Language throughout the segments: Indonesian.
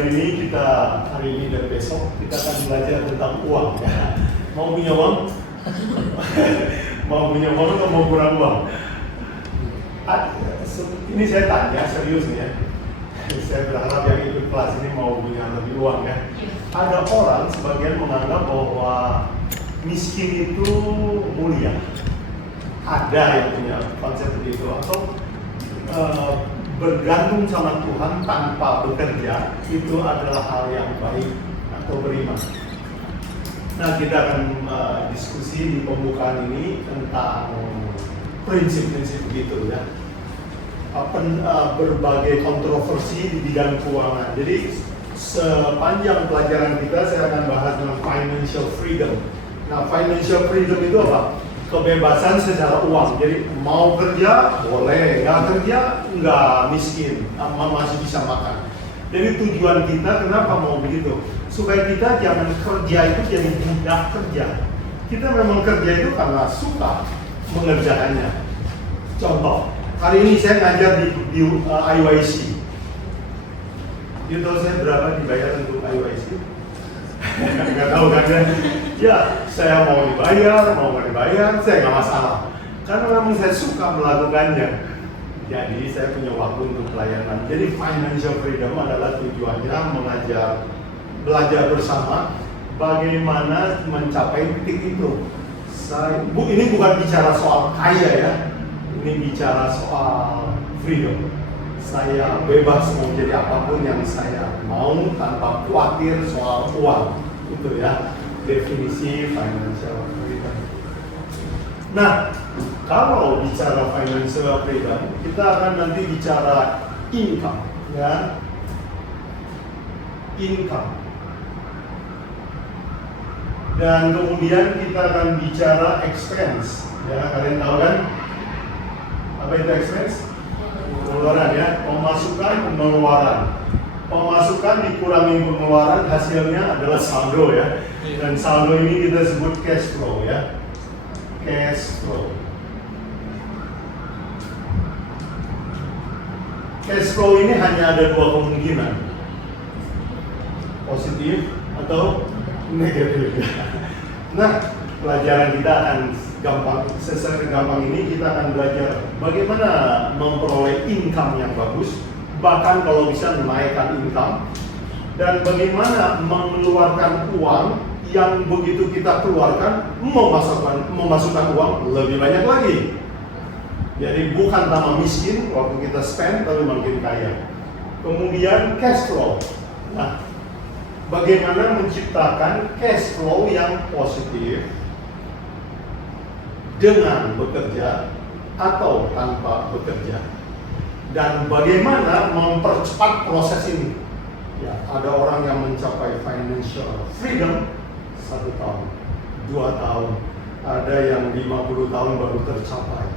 hari ini dan besok kita akan belajar tentang uang ya. Mau punya uang? Mau punya uang atau mau kurang uang? Ini saya tanya serius nih ya. Saya berharap yang ikut kelas ini mau punya lebih uang ya. Ada orang sebagian menganggap bahwa miskin itu mulia. Ada yang punya konsep begitu atau bergantung sama Tuhan tanpa bekerja itu adalah hal yang baik atau beriman. Nah, kita akan diskusi di pembukaan ini tentang prinsip-prinsip begitu ya. Berbagai kontroversi di bidang keuangan. Jadi sepanjang pelajaran kita saya akan bahas tentang financial freedom. Nah, financial freedom itu apa? Kebebasan secara uang. Jadi mau kerja boleh, nggak kerja nggak miskin, masih bisa makan. Jadi tujuan kita kenapa mau begitu? Supaya kita jangan kerja itu jadi budak kerja. Kita memang kerja itu karena suka mengerjakannya. Contoh, hari ini saya ngajar di IYC. You tahu saya berapa dibayar untuk IYC? Nggak tahu kan ya? Ya, saya mau dibayar, mau nggak dibayar, saya nggak masalah. Karena memang saya suka melakukannya. Jadi saya punya waktu untuk pelayanan. Jadi financial freedom adalah tujuannya belajar bersama bagaimana mencapai titik itu. Ini bukan bicara soal kaya ya, ini bicara soal freedom. Saya bebas mau jadi apapun yang saya mau tanpa khawatir soal uang. Itu ya definisi financial freedom. Nah, kalau bicara financial freedom, kita akan nanti bicara income ya. Income. Dan kemudian kita akan bicara expense ya, kalian tahu kan apa itu expense? Pengeluaran ya, pemasukan, pengeluaran. Pemasukan dikurangi pengeluaran, hasilnya adalah saldo ya. Dan saldo ini kita sebut cash flow ya. Cash flow. Cash flow ini hanya ada dua kemungkinan. Positif atau negatif. Nah, pelajaran kita akan gampang ini kita akan belajar bagaimana memperoleh income yang bagus, bahkan kalau bisa menaikkan income, dan bagaimana mengeluarkan uang yang begitu kita keluarkan memasukkan uang lebih banyak lagi. Jadi bukan tambah miskin waktu kita spend, tapi makin kaya. Kemudian cash flow. Nah, bagaimana menciptakan cash flow yang positif dengan bekerja atau tanpa bekerja, dan bagaimana mempercepat proses ini. Ya, ada orang yang mencapai financial freedom 1 tahun, 2 tahun, ada yang 50 tahun baru tercapai.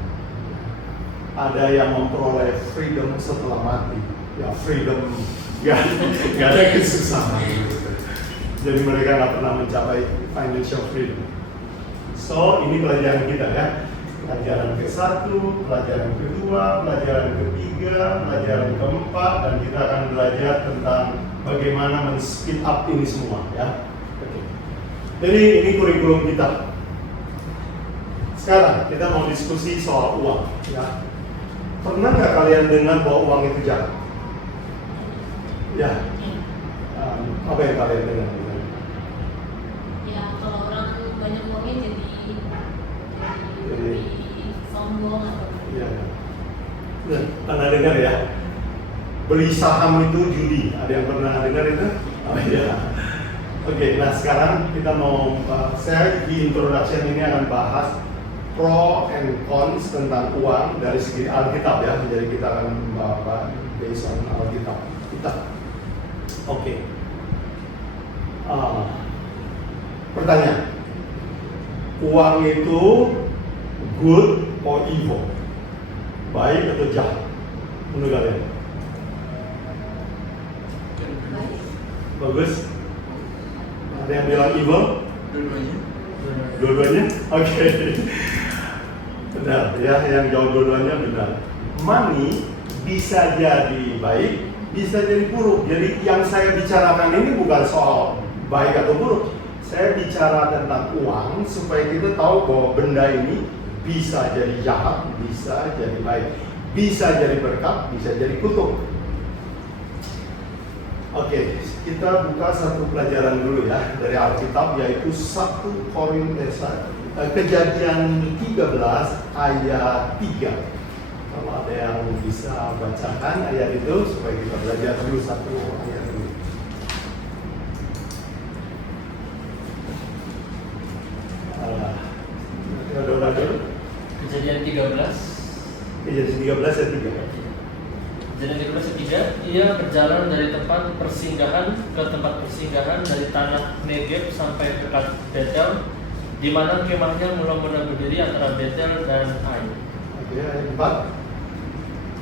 Ada yang memperoleh freedom setelah mati. Ya, freedom gak ada kesusahan. Jadi mereka nggak pernah mencapai financial freedom. So, ini pelajaran kita ya. Pelajaran ke-1, pelajaran ke-2, pelajaran ke-3, pelajaran ke-4, dan kita akan belajar tentang bagaimana men-speed up ini semua ya. Oke. Jadi ini kurikulum kita. Sekarang kita mau diskusi soal uang ya. Pernah nggak kalian dengar bahwa uang itu jahat? Ya. Apa yang kalian dengar? Ya, kalau orang banyak uangnya jadi sombong atau ya. Pernah dengar ya? Beli saham itu judi. Ada yang pernah dengar itu? Oh iya. Oke, nah sekarang kita mau saya di introduction ini akan bahas pro and cons tentang uang dari segi Alkitab ya. Jadi kita akan bahas based on Alkitab. Oke. Pertanyaan, uang itu good or evil? Baik atau jahat? Menurut kalian? Bagus? Ada yang bilang evil? Dua-duanya? Oke. Benar ya, yang jauh dua-duanya benar. Money bisa jadi baik, bisa jadi buruk. Jadi yang saya bicarakan ini bukan soal baik atau buruk. Saya bicara tentang uang supaya kita tahu bahwa benda ini bisa jadi jahat, bisa jadi baik, bisa jadi berkat, bisa jadi kutuk. Oke, kita buka satu pelajaran dulu ya dari Alkitab, yaitu 1 Korintus Kejadian 13 ayat 3. Kalau ada yang bisa bacakan ayat itu supaya kita belajar dulu satu ayat ini. Ada dulu. Kejadian 13. Kejadian 13 ayat 3. Kejadian 13 ayat 3, ia berjalan dari tempat persinggahan ke tempat persinggahan dari tanah Negeb sampai ke Betel, di mana kemahnya mula-mula berdiri antara Betel dan Ai. Oke, ayat 4.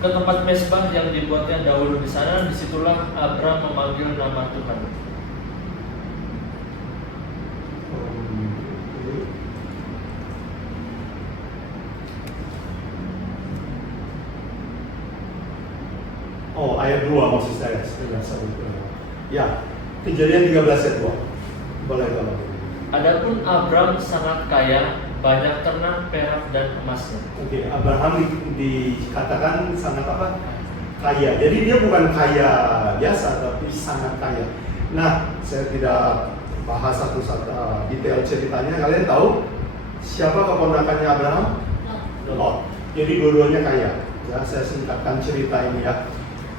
Ke tempat mesbah yang dibuatnya dahulu di sana, disitulah Abram memanggil nama Tuhan. Oh, ayat 2 maksud saya. Ya, Kejadian 13 ayat 2. Boleh kalau. Adapun Abram sangat kaya, banyak ternak, perak dan emasnya. Oke, Abraham dikatakan sangat apa? Kaya. Jadi dia bukan kaya biasa, tapi sangat kaya. Nah, saya tidak bahas satu-satu detail ceritanya. Kalian tahu siapa keponakannya Abraham? Lot. Jadi dua-duanya kaya. Ya, saya singkatkan cerita ini ya.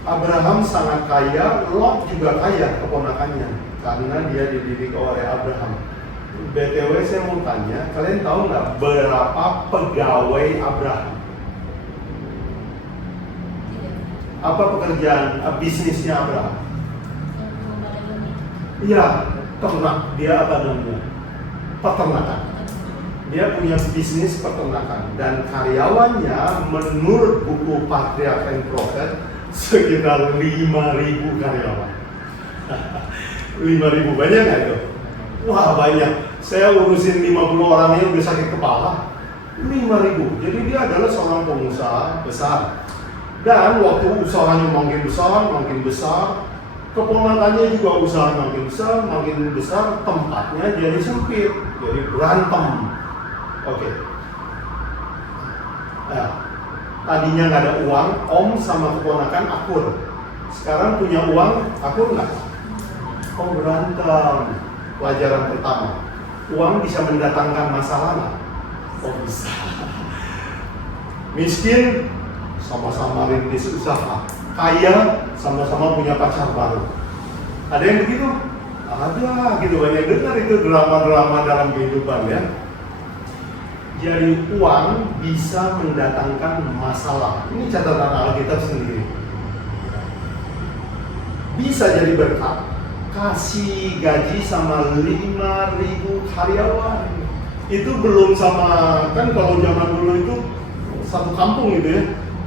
Abraham sangat kaya, Lot juga kaya keponakannya karena dia dididik oleh Abraham. BTW saya mau tanya, kalian tahu nggak berapa pegawai Abraham? Apa pekerjaan bisnisnya Abraham? Iya, ternak. Dia apa namanya? Peternakan. Dia punya bisnis peternakan dan karyawannya menurut buku Patriarch and Prophet sekitar 5.000 karyawan. 5.000 banyak nggak itu? Wah banyak. Saya urusin 50 orang yang udah sakit kepala. 5.000. Jadi dia adalah seorang pengusaha besar. Dan waktu usahanya makin besar, keponakannya juga usaha makin besar, tempatnya jadi sempit, jadi berantem. Oke. Nah, tadinya nggak ada uang, om sama keponakan akur. Sekarang punya uang, akur nggak? Oh berantem. Pelajaran pertama, uang bisa mendatangkan masalah nggak? Oh bisa. Miskin, sama-sama rintis usaha. Kaya, sama-sama punya pacar baru. Ada yang begitu? Ada, gitu banyak dengar itu drama-drama dalam kehidupan ya. Jadi uang bisa mendatangkan masalah. Ini catatan Alkitab sendiri. Bisa jadi berkat. Kasih gaji sama 5.000 karyawan. Itu belum sama, kan kalau zaman dulu itu satu kampung gitu ya.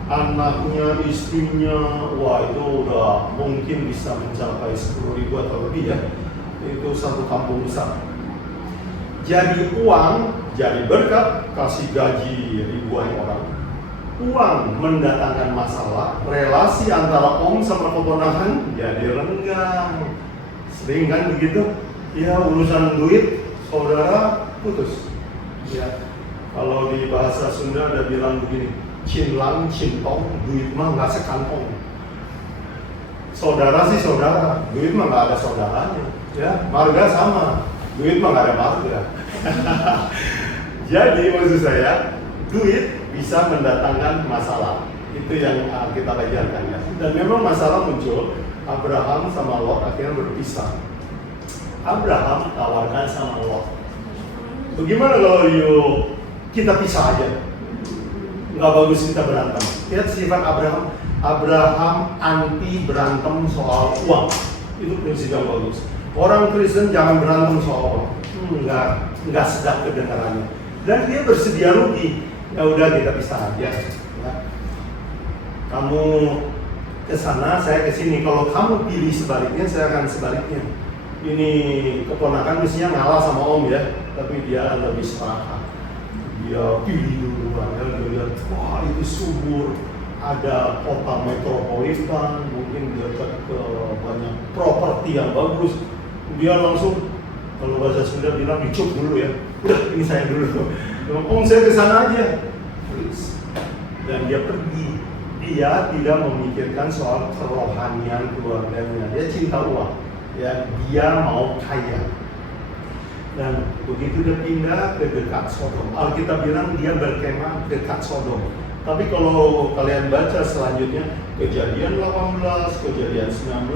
Anaknya, istrinya, wah itu udah mungkin bisa mencapai 10.000 atau lebih ya. Itu satu kampung besar. Jadi uang, jadi berkat, kasih gaji ribuan orang. Uang mendatangkan masalah, relasi antara om sama keponakan jadi renggang. Sering kan begitu? Ya urusan duit, saudara putus. Ya, kalau di bahasa Sunda ada bilang begini, cinlang, cintong, duit mah nggak sekantong. Saudara sih saudara, duit mah nggak ada saudaranya. Ya, marga sama, duit mah nggak ada marga. Jadi maksud saya, duit bisa mendatangkan masalah. Itu yang kita ajarkan ya. Dan memang masalah muncul. Abraham sama Lot akhirnya berpisah. Abraham tawarkan sama Lot, bagaimana kalau kita pisah aja? Nggak bagus kita berantem. Lihat sifat Abraham. Abraham anti berantem soal uang. Itu prinsip yang bagus. Orang Kristen jangan berantem soal uang. Nggak sedap kedengarannya. Dan dia bersedia rugi. Ya udah kita pisah aja. Ya. Kamu ke sana, saya ke sini. Kalau kamu pilih sebaliknya, saya akan sebaliknya. Ini keponakan mestinya ngalah sama om ya, tapi dia lebih serakah. Dia pilih duluan, dia lihat, wah itu subur, ada kota metropolitan, mungkin dekat ke banyak properti yang bagus, dia langsung, kalau bahasa Sunda bilang dicup dulu ya, udah ini saya dulu, om saya ke sana aja, please. Dan dia pergi, dia tidak memikirkan soal kerohanian keluarganya, dia cinta uang, ya dia mau kaya. Dan begitu dia pindah ke dekat Sodom, Alkitab bilang dia berkemah dekat Sodom. Tapi kalau kalian baca selanjutnya, Kejadian 18, Kejadian 19,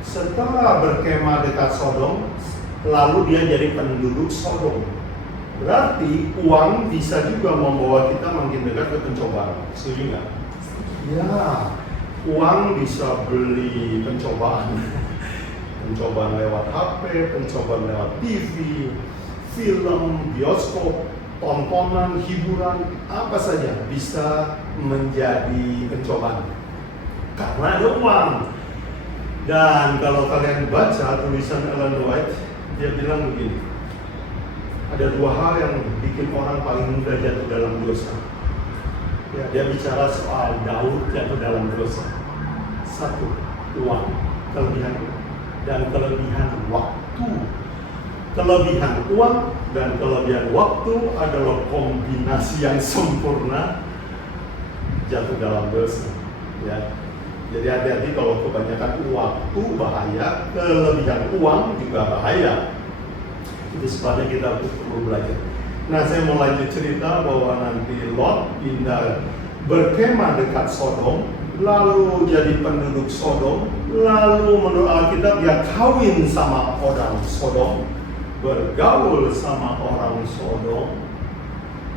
setelah berkemah dekat Sodom, lalu dia jadi penduduk Sodom. Berarti uang bisa juga membawa kita makin dekat ke pencobaan. Setuju nggak? Ya, uang bisa beli pencobaan. Pencobaan lewat HP, pencobaan lewat TV, film, bioskop, tontonan, hiburan, apa saja bisa menjadi pencobaan karena ada uang. Dan kalau kalian baca tulisan Ellen White, dia bilang begini, ada dua hal yang bikin orang paling mudah jatuh dalam dosa. Ya, dia bicara soal Daud jatuh dalam dosa. Satu, uang, kelebihan, dan kelebihan waktu. Kelebihan uang dan kelebihan waktu adalah kombinasi yang sempurna jatuh dalam dosa. Ya. Jadi hati-hati kalau kebanyakan waktu bahaya, kelebihan uang juga bahaya. Itu sebabnya kita perlu belajar. Nah, saya mau lanjut cerita bahwa nanti Lot pindah berkemah dekat Sodom, lalu jadi penduduk Sodom, lalu menurut Alkitab dia kawin sama orang Sodom, bergaul sama orang Sodom,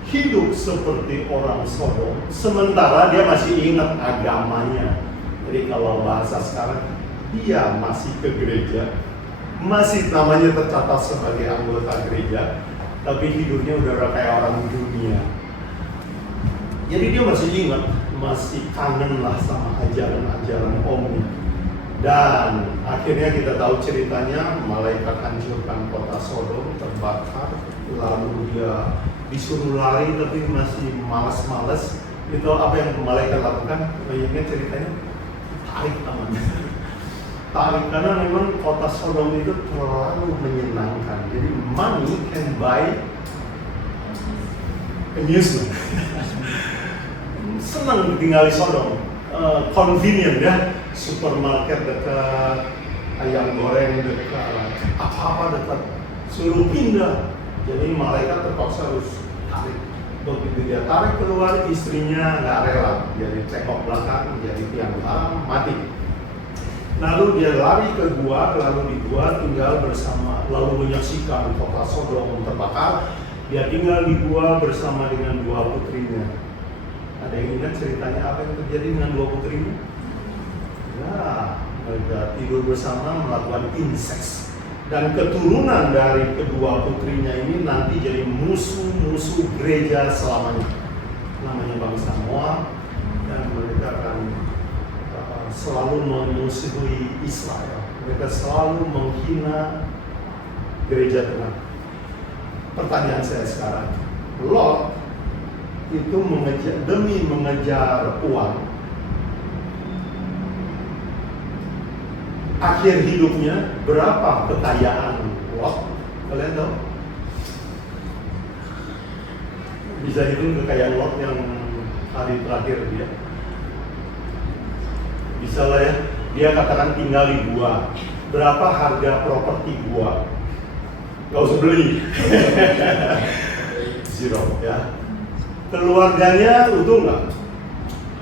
hidup seperti orang Sodom, sementara dia masih ingat agamanya. Jadi kalau bahasa sekarang, dia masih ke gereja, masih namanya tercatat sebagai anggota gereja, tapi hidupnya udah kayak orang dunia. Jadi dia masih ingat, masih kangen lah sama ajaran-ajaran omnya. Dan akhirnya kita tahu ceritanya, malaikat hancurkan kota Sodom, terbakar, lalu dia disuruh lari tapi masih malas-malas. Itu apa yang malaikat lakukan? Ingat ceritanya? Tarik tangannya. Tarik, karena memang kota Sodom itu terlalu menyenangkan. Jadi money can buy amusement. Senang tinggal di Sodom, convenient ya. Supermarket dekat, ayam goreng dekat, apa-apa dekat, suruh pindah. Jadi malaikat terpaksa harus tarik. Begitu dia tarik keluar, istrinya nggak rela, jadi cekok belakang, jadi tiang belakang, mati. Lalu dia lari ke gua, lalu di gua tinggal bersama, lalu menyaksikan kota Sodom terbakar. Dia tinggal di gua bersama dengan dua putrinya. Ada yang ingat ceritanya apa yang terjadi dengan dua putrinya? Ya, mereka tidur bersama melakukan inseks. Dan keturunan dari kedua putrinya ini nanti jadi musuh-musuh gereja selamanya. Namanya bangsa Moab, dan mereka akan selalu memusuhi Israel. Mereka selalu menghina gereja Tuhan. Pertanyaan saya sekarang, Lot itu demi mengejar uang, akhir hidupnya berapa kekayaan Lot? Kalian tahu? Bisa hitung kekayaan Lot yang hari terakhir dia? Bisa lah ya. Dia katakan tinggal di gua. Berapa harga properti gua? Gak usah beli. Zero ya. Keluarganya utuh nggak?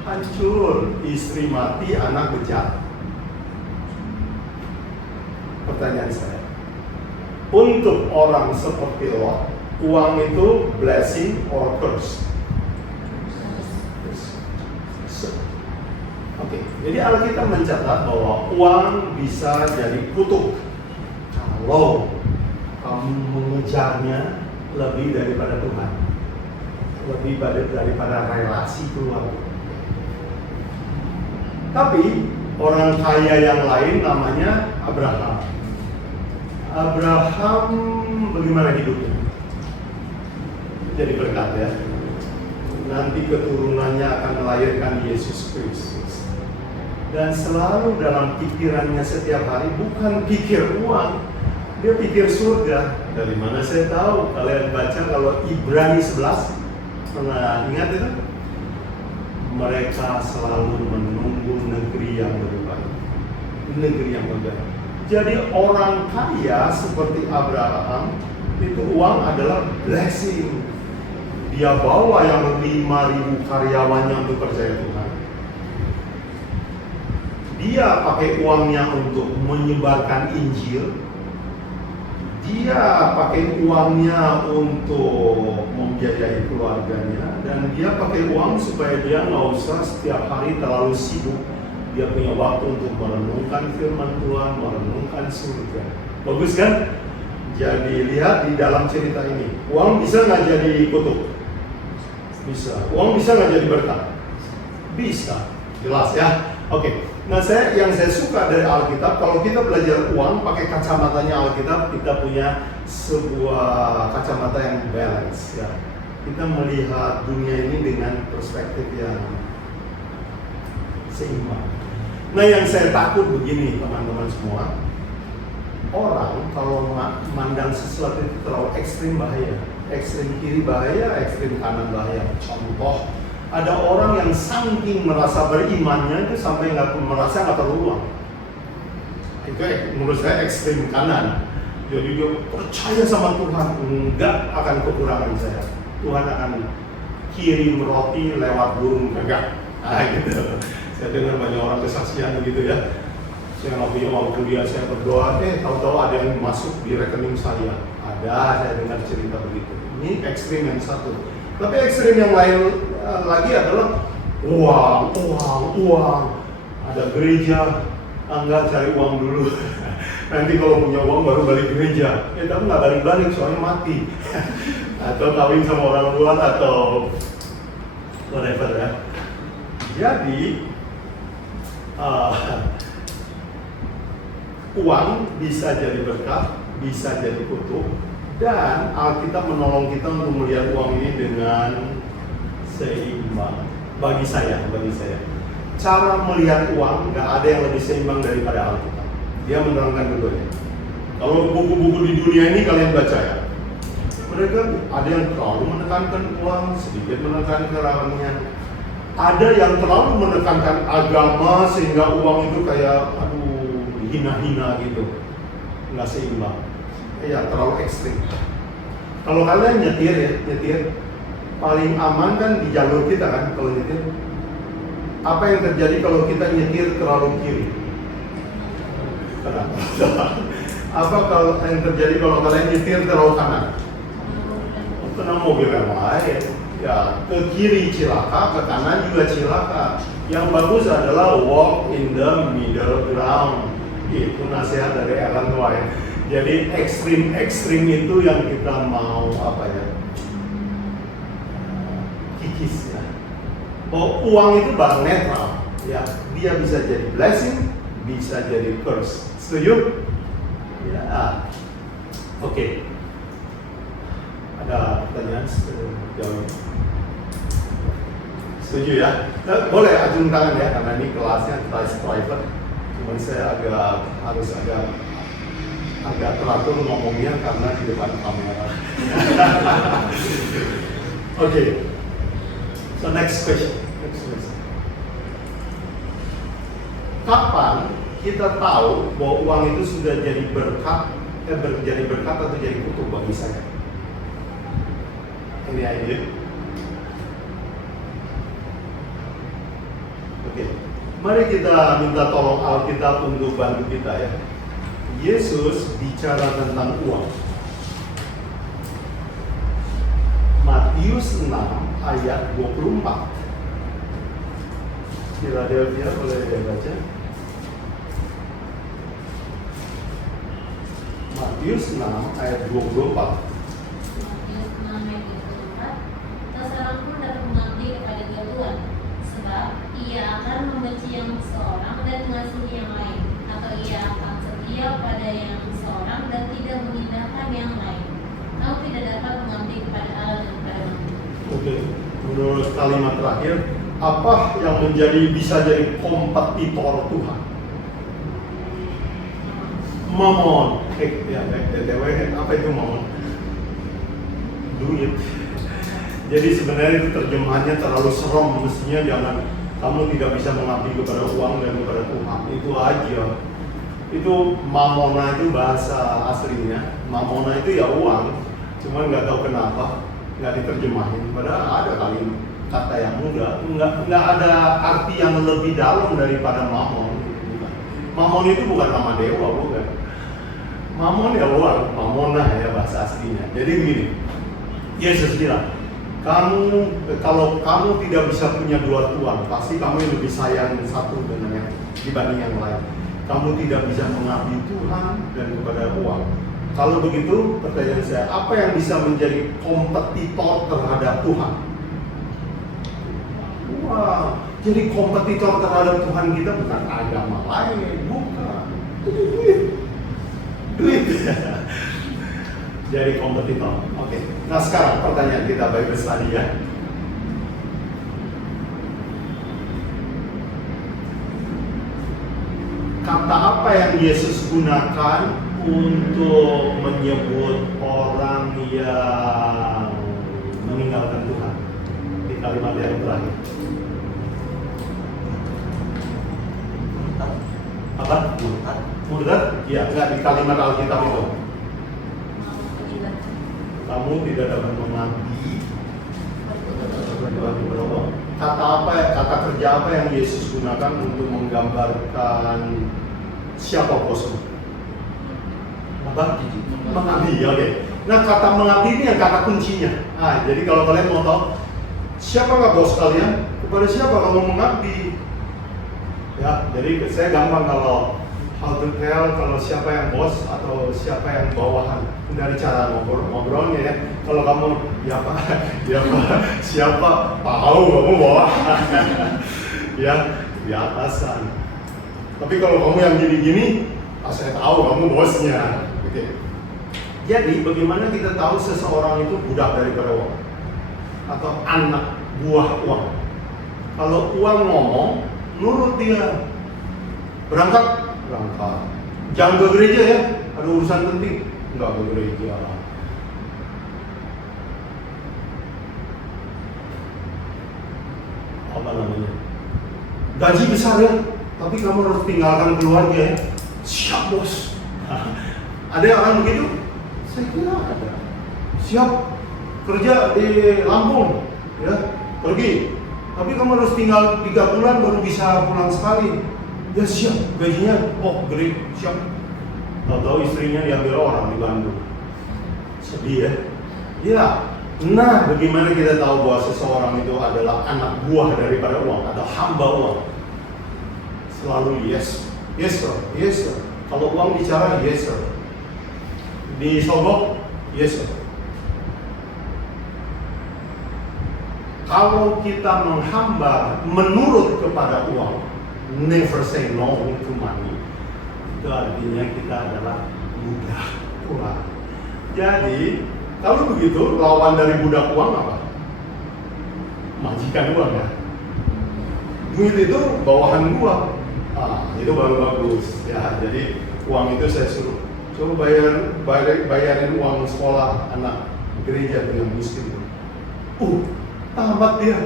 Hancur. Istri mati, anak bejat. Pertanyaan saya, untuk orang seperti Lot, uang itu blessing or curse? Oke, jadi Alkitab mencatat bahwa uang bisa jadi kutuk kalau kamu mengejarnya lebih daripada Tuhan, lebih daripada relasi keluarga. Tapi orang kaya yang lain namanya Abraham. Abraham bagaimana hidupnya? Jadi berkat ya. nanti keturunannya akan melahirkan Yesus Kristus. Dan selalu dalam pikirannya setiap hari bukan pikir uang, dia pikir surga. Dari mana saya tahu? Kalian baca kalau Ibrani 11, pernah ingat itu? Mereka selalu menunggu negeri yang lebih baik, negeri yang lebih baik. Jadi orang kaya seperti Abraham, itu uang adalah blessing. Dia bawa yang 5.000 karyawannya untuk percaya Tuhan. Dia pakai uangnya untuk menyebarkan Injil. Dia pakai uangnya untuk membiayai keluarganya. Dan dia pakai uang supaya dia nggak usah setiap hari terlalu sibuk. Dia punya waktu untuk merenungkan firman Tuhan, merenungkan surga. Bagus kan? Jadi lihat di dalam cerita ini, uang bisa nggak jadi kutuk? Bisa. Uang bisa nggak jadi berkat? Bisa. Jelas ya? Oke. Nah yang saya suka dari Alkitab, kalau kita belajar uang pakai kacamatanya Alkitab, kita punya sebuah kacamata yang balance ya. Kita melihat dunia ini dengan perspektif yang seimbang. Nah yang saya takut begini teman-teman semua, orang kalau memandang sesuatu itu terlalu ekstrim bahaya. Ekstrim kiri bahaya, ekstrim kanan bahaya. Contoh, ada orang yang saking merasa berimannya itu sampai merasa nggak perlu uang. Itu menurut saya ekstrim kanan. Jadi dia percaya sama Tuhan, enggak akan kekurangan saya. Tuhan akan kirim roti lewat burung gagak. Nah gitu. Saya dengar banyak orang kesaksian gitu ya. Saya nggak punya uang kuliah, saya berdoa, tahu-tahu ada yang masuk di rekening saya. Ada, saya dengar cerita begitu. Ini ekstrim yang satu. Tapi ekstrim yang lain lagi adalah uang. Ada gereja, enggak cari uang dulu. Nanti kalau punya uang baru balik gereja. Tapi nggak balik-balik soalnya mati. Atau kawin sama orang luar atau whatever ya. Jadi uang bisa jadi berkat, bisa jadi kutuk, dan Alkitab menolong kita untuk melihat uang ini dengan seimbang. Bagi saya, cara melihat uang nggak ada yang lebih seimbang daripada Alkitab. Dia menerangkan keduanya. Kalau buku-buku di dunia ini kalian baca ya, mereka ada yang terlalu menekankan uang, sedikit menekankan kerohanian. Ada yang terlalu menekankan agama sehingga uang itu kayak hina-hina gitu, nggak seimbang. Ya terlalu ekstrim. Kalau kalian nyetir paling aman kan di jalur kita kan kalau nyetir. Apa yang terjadi kalau kita nyetir terlalu kiri? Kenapa? Apa kalau yang terjadi kalau kalian nyetir terlalu kanan? Kena mobil yang lain. Ya, ke kiri cilaka, ke kanan juga cilaka. Yang bagus adalah walk in the middle ground. Itu nasihat dari Ellen White. Jadi ekstrim itu yang kita mau kikis ya. Oh, uang itu barang netral ya. Dia bisa jadi blessing, bisa jadi curse. Setuju? Ya. Oke. Ada pertanyaan sejauh ini? Setuju ya? Boleh ajung tangan ya, karena ini kelasnya private. Cuman saya harus agak teratur ngomongnya karena di depan kamera. Oke. So next question. Kapan kita tahu bahwa uang itu sudah jadi berkat atau jadi kutuk bagi saya? Ini idea. Oke. Mari kita minta tolong Alkitab untuk bantu kita ya. Yesus bicara tentang uang. Matius 6 ayat 24. Philadelphia boleh baca. Matius 6 ayat 24. Seseorang pun dapat mengabdi kepada dua tuan, sebab ia akan membenci yang seorang dan mengasihi yang lain, atau ia akan setia pada yang seorang dan tidak mengindahkan yang lain. Kamu tidak dapat mengabdi kepada Allah dan kepada manusia. Oke. Menurut kalimat terakhir, apa yang bisa jadi kompetitor Tuhan? Mamon. BTW, apa itu mamon? Duit. Jadi sebenarnya itu terjemahannya terlalu serem. Mestinya jangan, kamu tidak bisa mengabdi kepada uang dan kepada Tuhan. Itu aja. Itu mamona itu bahasa aslinya. Mamona itu ya uang. Cuman nggak tahu kenapa nggak diterjemahin. Padahal ada kali kata yang mudah. Nggak ada arti yang lebih dalam daripada mamon. Mamon itu bukan nama dewa, bukan. Mamon ya uang, mamona ya bahasa aslinya. Jadi begini, Yesus bilang, kalau kamu tidak bisa punya dua tuan, pasti kamu yang lebih sayang satu dibanding yang lain. Kamu tidak bisa mengabdi Tuhan dan kepada uang. Kalau begitu, pertanyaan saya, apa yang bisa menjadi kompetitor terhadap Tuhan? Wah, jadi kompetitor terhadap Tuhan kita bukan agama lain, bukan. Itu duit. Jadi kompetitor. Oke. Nah sekarang pertanyaan kita Bible study ya. Kata apa yang Yesus gunakan untuk menyebut orang yang meninggalkan Tuhan di kalimat yang terakhir? Apa? Murtad? Iya, enggak di kalimat Alkitab itu. Kamu tidak dapat mengabdi. Kata kerja apa yang Yesus gunakan untuk menggambarkan siapa bosmu? Apa? Mengabdi, oke. Nah kata mengabdi ini yang kata kuncinya. Jadi kalau kalian mau tahu siapakah bos kalian, kepada siapa kamu mengabdi? Ya, jadi saya gampang kalau how to tell kalau siapa yang bos atau siapa yang bawahan dari cara ngobrolnya ya. Kalau kamu ya Pak, siapa tahu kamu bawahan ya di atasan. Tapi kalau kamu yang gini-gini, saya tahu kamu bosnya. Oke. Jadi bagaimana kita tahu seseorang itu budak daripada uang atau anak buah uang? Kalau uang ngomong, nurut dia. Berangkat. Jangan ke gereja ya, ada urusan penting. Enggak ke gereja. Apa namanya? Gaji besar ya, tapi kamu harus tinggalkan keluarga ya. Siap bos. Ada orang begitu? Saya kira ada. Siap kerja di Lampung, ya pergi. Tapi kamu harus tinggal 3 bulan baru bisa pulang sekali. Ya siap, gajinya, great, siap. Tahu istrinya diambil orang di Bandung. Sedih ya? Ya, nah bagaimana kita tahu bahwa seseorang itu adalah anak buah daripada uang atau hamba uang? Selalu yes, yes sir, yes sir. Kalau uang bicara, yes sir. Disogok, yes sir. Kalau kita menghamba menurut kepada uang, never say no to money, itu artinya kita adalah budak uang. Jadi kalau begitu lawan dari budak uang apa? Majikan uang ya. Duit itu bawahan gua. Itu baru bagus ya. Jadi uang itu saya suruh coba bayarin uang sekolah anak gereja yang miskin. Tamat dia,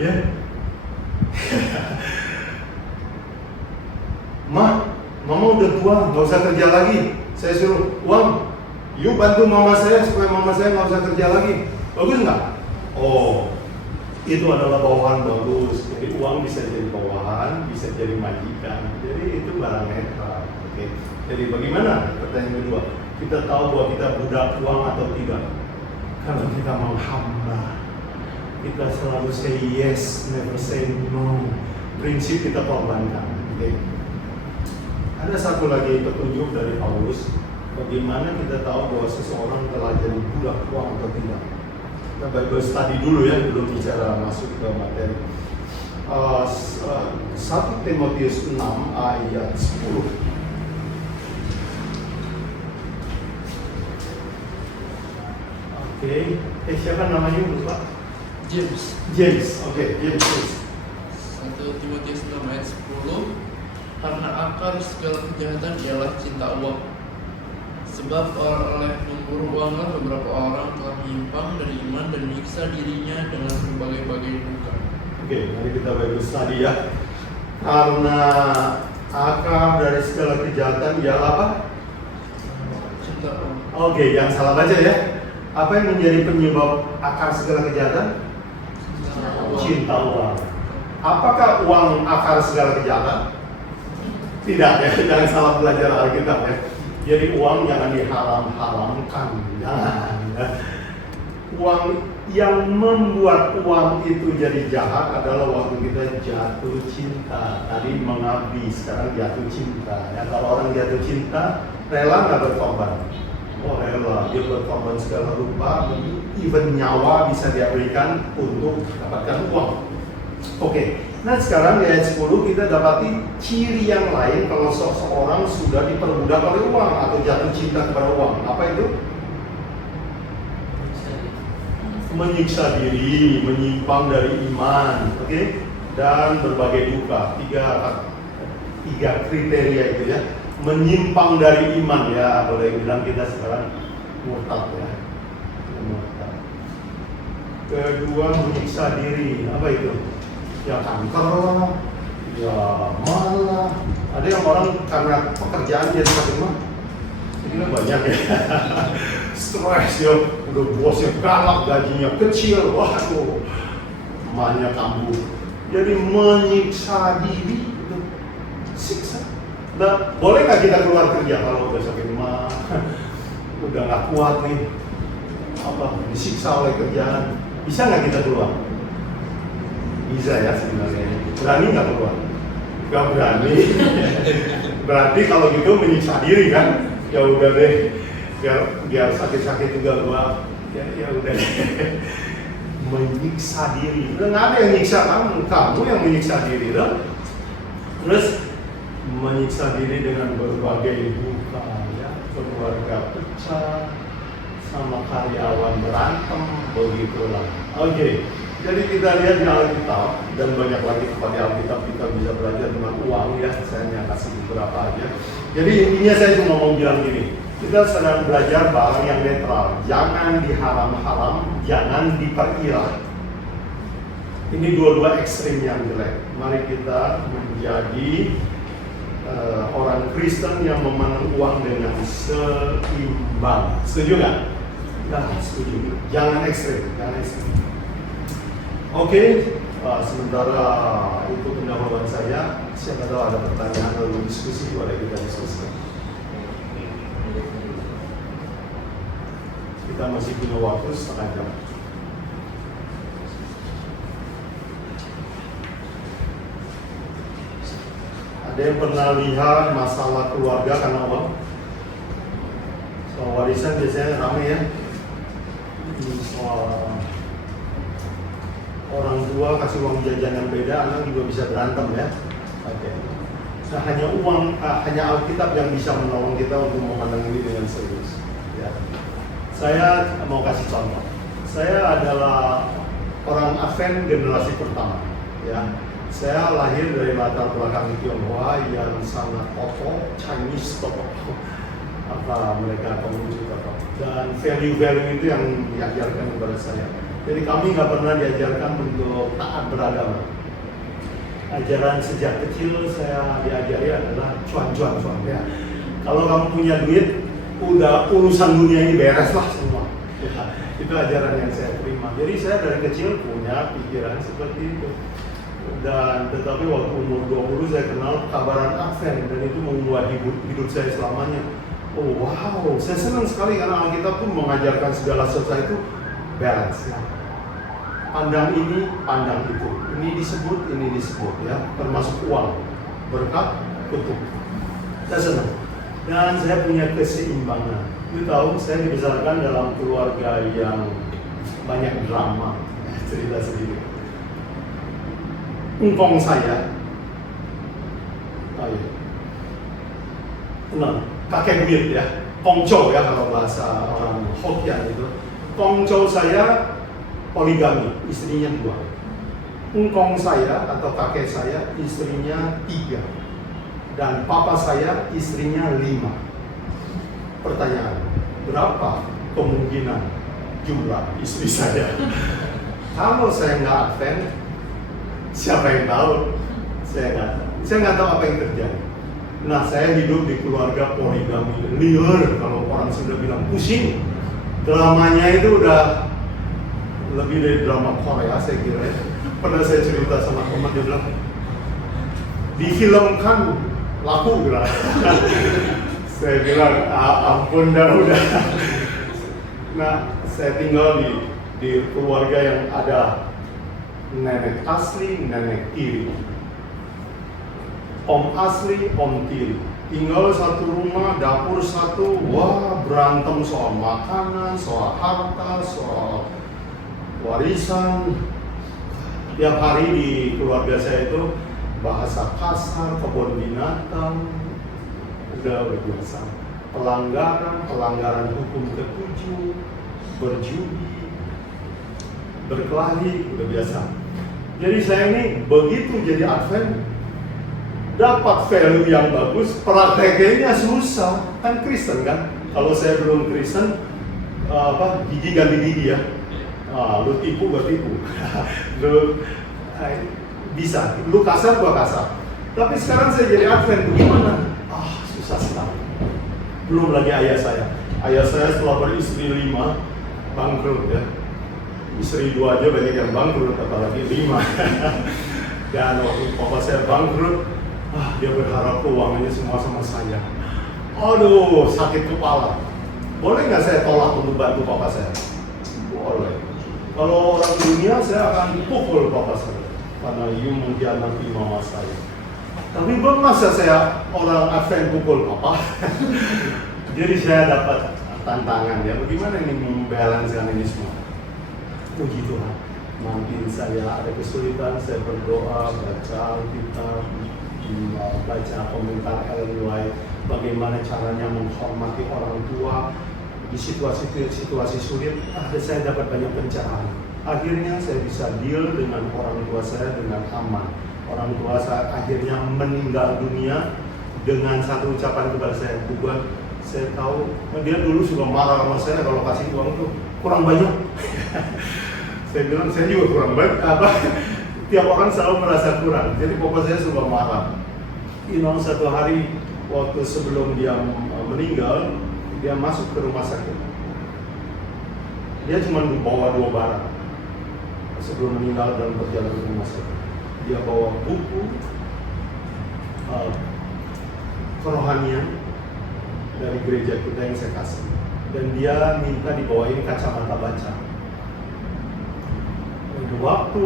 ya. Mama udah tua, nggak usah kerja lagi. Saya suruh uang, yuk bantu mama saya supaya mama saya nggak usah kerja lagi. Bagus nggak? Itu adalah bawahan bagus. Jadi uang bisa jadi bawahan, bisa jadi majikan. Jadi itu barang netral. Oke. Jadi bagaimana? Pertanyaan kedua, kita tahu bahwa kita budak uang atau tidak? Kalau kita menghamba, kita selalu say yes, never say no. Prinsip kita korbankan. Okay. Ada satu lagi petunjuk dari Paulus, bagaimana kita tahu bahwa seseorang telah jadi budak uang atau tidak. Kita Bible study dulu ya, belum bicara masuk ke materi. 1 Timotius 6 ayat 10. Oke. Siapa namanya lupa? James. James, oke, James. Please. 1 Timotius 6 ayat 10. Karena akar segala kejahatan ialah cinta uang. Sebab oleh memburu uanglah beberapa orang telah menyimpang dari iman dan menyiksa dirinya dengan berbagai-bagai duka. Oke, mari kita Bible study ya. Karena akar dari segala kejahatan ialah apa? Cinta uang. Oke, jangan salah baca ya. Apa yang menjadi penyebab akar segala kejahatan? Cinta uang. Apakah uang akar segala kejahatan? Tidak ya, jangan salah belajar Alkitab ya. Jadi uang jangan diharam-haramkan, jangan ya. Uang yang membuat uang itu jadi jahat adalah waktu kita jatuh cinta. Tadi mengabdi, sekarang jatuh cinta. Ya, kalau orang jatuh cinta, rela nggak berkorban? Oh rela, dia berkorban segala rupa, even nyawa bisa dia berikan untuk dapatkan uang. Oke, nah sekarang di ayat 10 kita dapati ciri yang lain kalau seseorang sudah diperbudak oleh uang atau jatuh cinta kepada uang. Apa itu? Menyiksa diri, menyimpang dari iman, oke? Dan berbagai duka. Tiga kriteria itu ya. Menyimpang dari iman ya, boleh bilang kita sekarang murtad ya. Murtad. Kedua, menyiksa diri. Apa itu? Ya kanker lah, ya malah. Ada yang orang karena pekerjaan jadi sakit mah. Ini kan banyak ya. Stres ya, udah bosnya galak, gajinya kecil, waduh, emaknya kambuh. Jadi menyiksa diri itu siksa. Nah, boleh nggak kita keluar kerja kalau udah sakit mah, udah nggak kuat nih, apa disiksa oleh kerjaan, bisa nggak kita keluar? Bisa ya sebenarnya. Berani nggak keluar? Nggak berani. Berarti kalau gitu menyiksa diri kan? Ya udah deh, biar sakit-sakit juga gua. Ya udah deh. Menyiksa diri. Udah nggak ada yang nyiksa kamu yang menyiksa diri loh. Terus menyiksa diri dengan berbagai duka ya, keluarga pecah, sama karyawan berantem, begitulah. Oke. Jadi kita lihat di Alkitab dan banyak lagi kepada Alkitab kita bisa belajar tentang uang ya. Saya hanya kasih beberapa aja. Jadi intinya saya cuma mau bilang gini, kita sedang belajar barang yang netral, jangan diharam-haram, jangan diperilah. Ini dua-dua ekstrim yang jelek. Mari kita menjadi orang Kristen yang memandang uang dengan seimbang. Setuju nggak? Nah, setuju. Jangan ekstrim, jangan ekstrim. Oke, sementara itu pendahuluan saya, siapa tahu ada pertanyaan lalu diskusi, boleh kita diskusi. Kita masih punya waktu setengah jam. Ada yang pernah lihat masalah keluarga karena uang? Soal warisan biasanya ramai ya. Soal orang tua kasih uang jajan yang beda, anak juga bisa berantem ya. Oke. Nah, hanya uang, hanya Alkitab yang bisa menolong kita untuk memandang ini dengan serius. Ya. Saya mau kasih contoh. Saya adalah orang Advent generasi pertama. Ya. Saya lahir dari latar belakang Tionghoa yang sangat kokoh, Chinese tokoh. Apa mereka Konghucu tokoh. Dan value-value itu yang diajarkan kepada saya. Jadi kami nggak pernah diajarkan untuk taat beragama. Ajaran sejak kecil saya diajari adalah cuan-cuan ya. Kalau kamu punya duit, udah urusan dunia ini beres lah semua. Ya, itu ajaran yang saya terima. Jadi saya dari kecil punya pikiran seperti itu. Dan tetapi waktu umur 20 saya kenal kabaran Advent dan itu membuat hidup saya selamanya. Oh wow, saya senang sekali karena Alkitab pun mengajarkan segala sesuatu itu balance ya. Pandang ini, pandang itu. Ini disebut ya, termasuk uang, berkat, kutuk. Saya senang. Dan saya punya keseimbangan. Lu tahu, saya dibesarkan dalam keluarga yang banyak drama. Cerita sedikit. Engkong saya, kakek duit ya, kongco ya kalau bahasa orang Hokkien itu. Kongco saya poligami, istrinya 2. Engkong saya atau kakek saya istrinya 3. Dan papa saya istrinya 5. Pertanyaan, berapa kemungkinan jumlah istri saya? Kalau saya nggak Advent, siapa yang tahu? Saya nggak tahu apa yang terjadi. Nah, saya hidup di keluarga poligami liar, kalau orang sudah bilang pusing. Dramanya itu udah lebih dari drama Korea, saya kira. Pernah saya cerita sama teman, dia bilang difilmkan laku gitu. Saya bilang ampun dah udah. Nah, saya tinggal di keluarga yang ada nenek asli, nenek tiri, om asli, om tiri. Tinggal satu rumah, dapur satu. Wah, berantem soal makanan, soal harta, soal warisan. Tiap hari di keluarga saya itu bahasa kasar, kebun binatang, udah biasa. Pelanggaran hukum ke-7, berjudi, berkelahi, udah biasa. Jadi saya ini begitu jadi Advent, dapat value yang bagus, prakteknya susah. Kan Kristen kan? Kalau saya belum Kristen, gigi ganti gigi ya. Lu tipu, gua tipu. Lu bisa, lu kasar, gua kasar. Tapi sekarang saya jadi Advent, bagaimana? Susah sekali. Belum lagi ayah saya. Ayah saya setelah beristri 5, bangkrut ya. Istri 2 aja banyak yang bangkrut, apalagi 5. Dan waktu papa saya bangkrut, dia berharap keuangannya semua sama saya. Aduh, sakit kepala. Boleh nggak saya tolak untuk bantu papa saya? Boleh. Kalau orang dunia, saya akan pukul papa saya karena you mengkhianati mama saya. Tapi belum masa saya orang Advent pukul papa. Jadi saya dapat tantangan ya, bagaimana ini membalancekan ini semua. Puji Tuhan, makin saya ada kesulitan, saya berdoa, baca Alkitab, baca komentar Ellen White, bagaimana caranya menghormati orang tua di situasi sulit. Saya dapat banyak pencerahan. Akhirnya saya bisa deal dengan orang tua saya dengan aman. Orang tua saya akhirnya meninggal dunia dengan satu ucapan kepada saya, bukan saya tahu dia dulu suka marah sama saya kalau kasih uang itu kurang banyak. Saya bilang saya juga kurang banyak. Tiap orang selalu merasa kurang. Jadi papa saya suka marah. Satu hari waktu sebelum dia meninggal, dia masuk ke rumah sakit. Dia cuma bawa 2 barang sebelum meninggal dalam perjalanan ke rumah sakit. Dia bawa buku kerohanian dari gereja kita yang saya kasih, dan dia minta dibawain kacamata baca. Waktu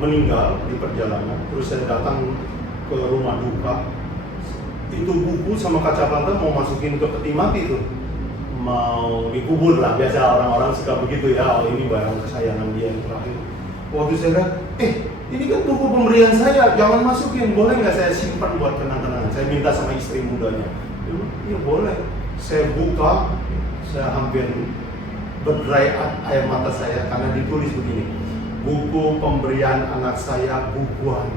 meninggal di perjalanan, terus saya datang ke rumah duka, itu buku sama kacamata mau masukin ke peti mati tuh, mau dikubur lah, biasa orang-orang suka begitu ya. Ini barang kesayangan dia yang terakhir. Waktu saya lihat, ini kan buku pemberian saya, jangan masukin, boleh nggak saya simpan buat kenang-kenangan? Saya minta sama istri mudanya. Iya boleh. Saya buka, saya hampir berderai air mata saya karena ditulis begini, buku pemberian anak saya bukuan.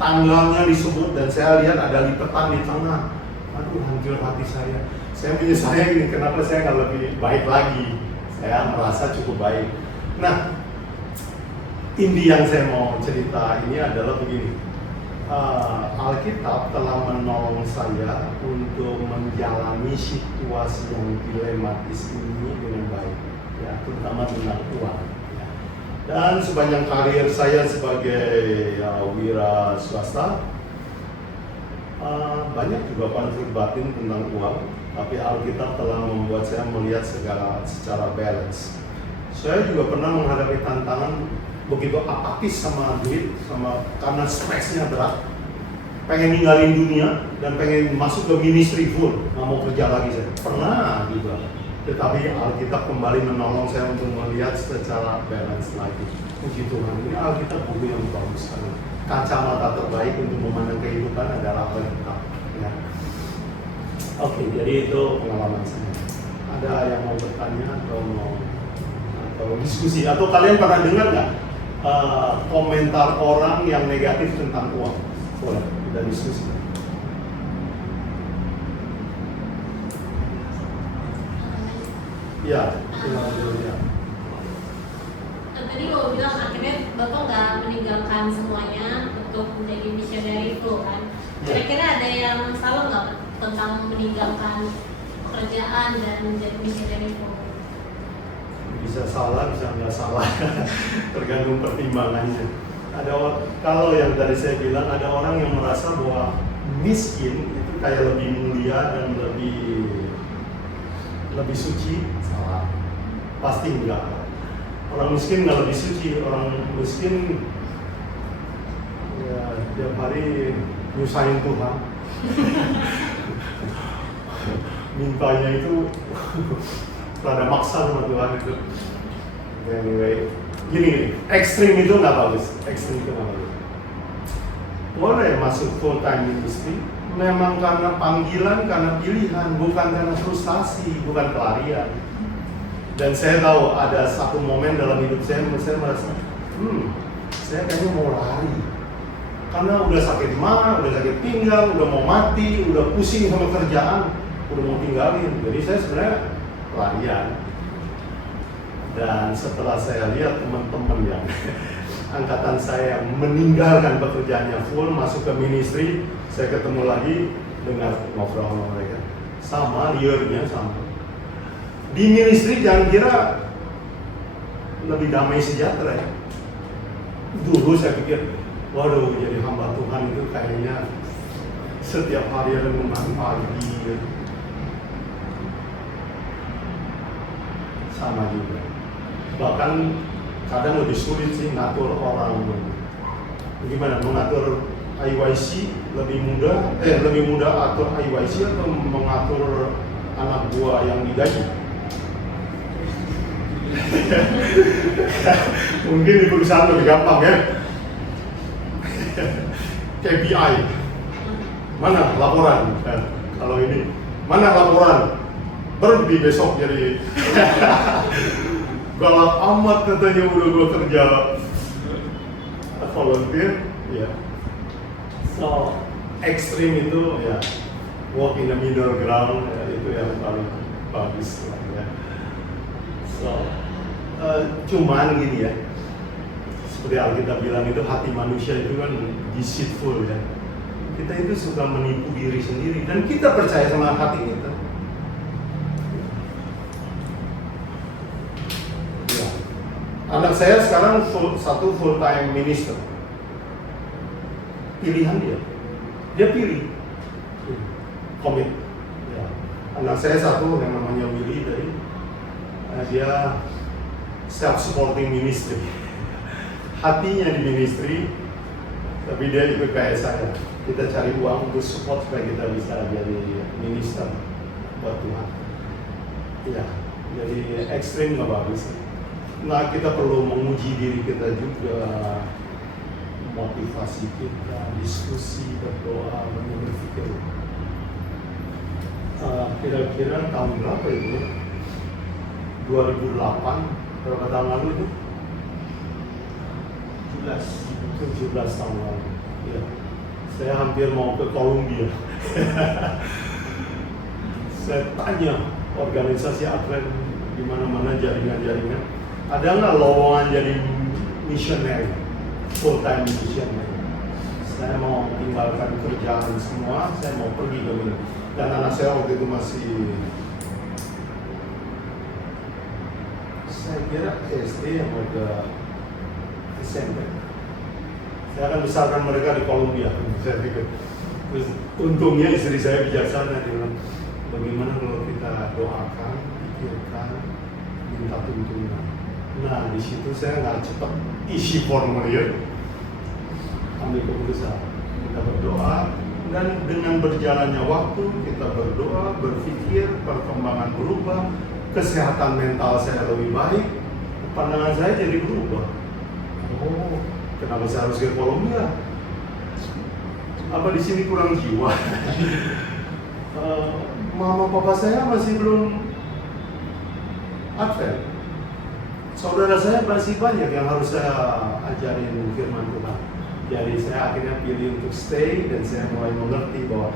Tanggalnya disebut dan saya lihat ada lipetan di tengah. Aduh, hancur hati saya. Saya menyesali ini, kenapa saya nggak lebih baik lagi? Saya merasa cukup baik. Nah, inti yang saya mau cerita ini adalah begini. Alkitab telah menolong saya untuk menjalani situasi yang dilematis ini dengan baik, ya, terutama tentang uang. Ya. Dan sepanjang karir saya sebagai wira swasta, banyak juga konflik batin tentang uang, tapi Alkitab telah membuat saya melihat segala secara balance. Saya juga pernah menghadapi tantangan begitu apatis sama duit, karena stresnya berat, pengen ninggalin dunia dan pengen masuk ke ministry full, nggak mau kerja lagi saya. Pernah juga, tetapi Alkitab kembali menolong saya untuk melihat secara balance lagi. Puji Tuhan, ini Alkitab buku yang bagus sekali. Kacamata terbaik untuk memandang kehidupan adalah Alkitab. Ya. Oke, jadi itu pengalaman saya. Ada yang mau bertanya atau mau atau diskusi. Atau kalian pernah dengar nggak komentar orang yang negatif tentang uang? Boleh kita diskusi. Ya, ya. Tadi lo bilang akhirnya Bapak nggak meninggalkan semuanya untuk menjadi misioneri itu kan? Kira-kira ada yang salah nggak tentang meninggalkan pekerjaan dan menjadi misioneri itu? Bisa salah, bisa nggak salah, tergantung pertimbangannya. Kalau yang tadi saya bilang, ada orang yang merasa bahwa miskin itu kayak lebih mulia dan lebih suci. Salah, pasti enggak. Orang miskin nggak lebih suci. Orang miskin ya tiap hari nyusahin Tuhan. Mintanya itu rada maksa sama Tuhan itu. Anyway, gini, ekstrim itu nggak bagus. Ekstrim itu nggak bagus. Boleh masuk full time industry, memang karena panggilan, karena pilihan, bukan karena frustasi, bukan pelarian. Dan saya tahu ada satu momen dalam hidup saya merasa, saya kayaknya mau lari. Karena udah sakit mah, udah sakit pinggang, udah mau mati, udah pusing sama kerjaan, udah mau tinggalin. Jadi saya sebenarnya pelarian. Dan setelah saya lihat teman-teman yang angkatan saya meninggalkan pekerjaannya full, masuk ke ministry, saya ketemu lagi, dengar ngobrol sama mereka. Sama, liarnya sama. Di ministry jangan kira lebih damai sejahtera ya. Dulu saya pikir, waduh jadi hamba Tuhan itu kayaknya setiap hari ada bangun pagi gitu. Sama juga. Bahkan kadang lebih sulit sih ngatur orang. Gimana mengatur IYC lebih mudah atur IYC atau mengatur anak buah yang digaji? Mungkin di perusahaan lebih gampang ya. KPI, mana laporan? Kalau ini, mana laporan? Berhenti besok jadi galak amat katanya udah gue kerja volunteer, ya. So ekstrim itu ya walk in the middle ground ya, itu yang paling bagus lah ya. So cuman gini ya, seperti Alkitab bilang itu hati manusia itu kan deceitful ya. Kita itu suka menipu diri sendiri dan kita percaya sama hati kita. Ya. Anak saya sekarang full time minister. Pilihan dia pilih, komit. Ya. Anak saya satu yang namanya Willy dari dia self-supporting ministry. Hatinya di ministry, tapi dia ikut kayak saya. Kita cari uang untuk support supaya kita bisa jadi minister buat Tuhan. Ya, jadi ekstrim nggak bagus. Nah, kita perlu menguji diri kita juga, motivasi kita, diskusi, berdoa, berpikir. Kira-kira tahun berapa itu? 2008. Berapa tahun lalu itu? 17 tahun lalu. Ya. Saya hampir mau ke Kolombia. Saya tanya organisasi atlet di mana-mana jaringan-jaringan, ada nggak lowongan jadi missionary, full time missionary? Saya mau tinggalkan kerjaan semua, saya mau pergi ke mana? Dan anak saya waktu itu masih, saya kira SD yang ke SMP. Saya akan besarkan mereka di Kolombia, saya pikir. Terus untungnya istri saya bijaksana, dia bilang, bagaimana kalau kita doakan, pikirkan, minta tuntunan. Nah di situ saya nggak cepat isi formulir, ambil keputusan. Kita berdoa, dan dengan berjalannya waktu kita berdoa, berpikir, perkembangan berubah, kesehatan mental saya lebih baik, pandangan saya jadi berubah. Oh, kenapa saya harus ke Kolombia? Apa di sini kurang jiwa? Mama papa saya masih belum Advent. saudara saya masih banyak yang harus saya ajarin firman Tuhan. Jadi saya akhirnya pilih untuk stay dan saya mulai mengerti bahwa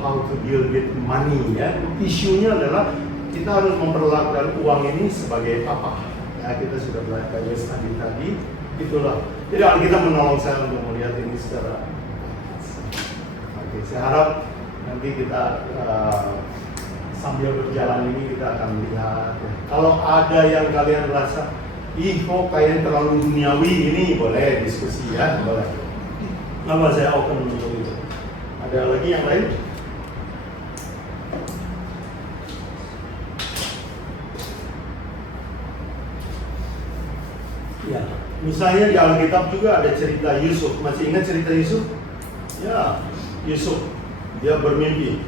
how to deal with money ya. Isunya adalah kita harus memperlakukan uang ini sebagai apa? Ya, kita sudah belajar tadi. Itulah. Jadi Alkitab menolong saya untuk melihat ini secara. Oke, saya harap nanti kita sambil berjalan ini kita akan lihat. Kalau ada yang kalian rasa, kok kalian terlalu duniawi ini, boleh diskusi ya, boleh. Nama saya open untuk itu. Ada lagi yang lain? Ya, misalnya di Alkitab juga ada cerita Yusuf. Masih ingat cerita Yusuf? Ya, Yusuf dia bermimpi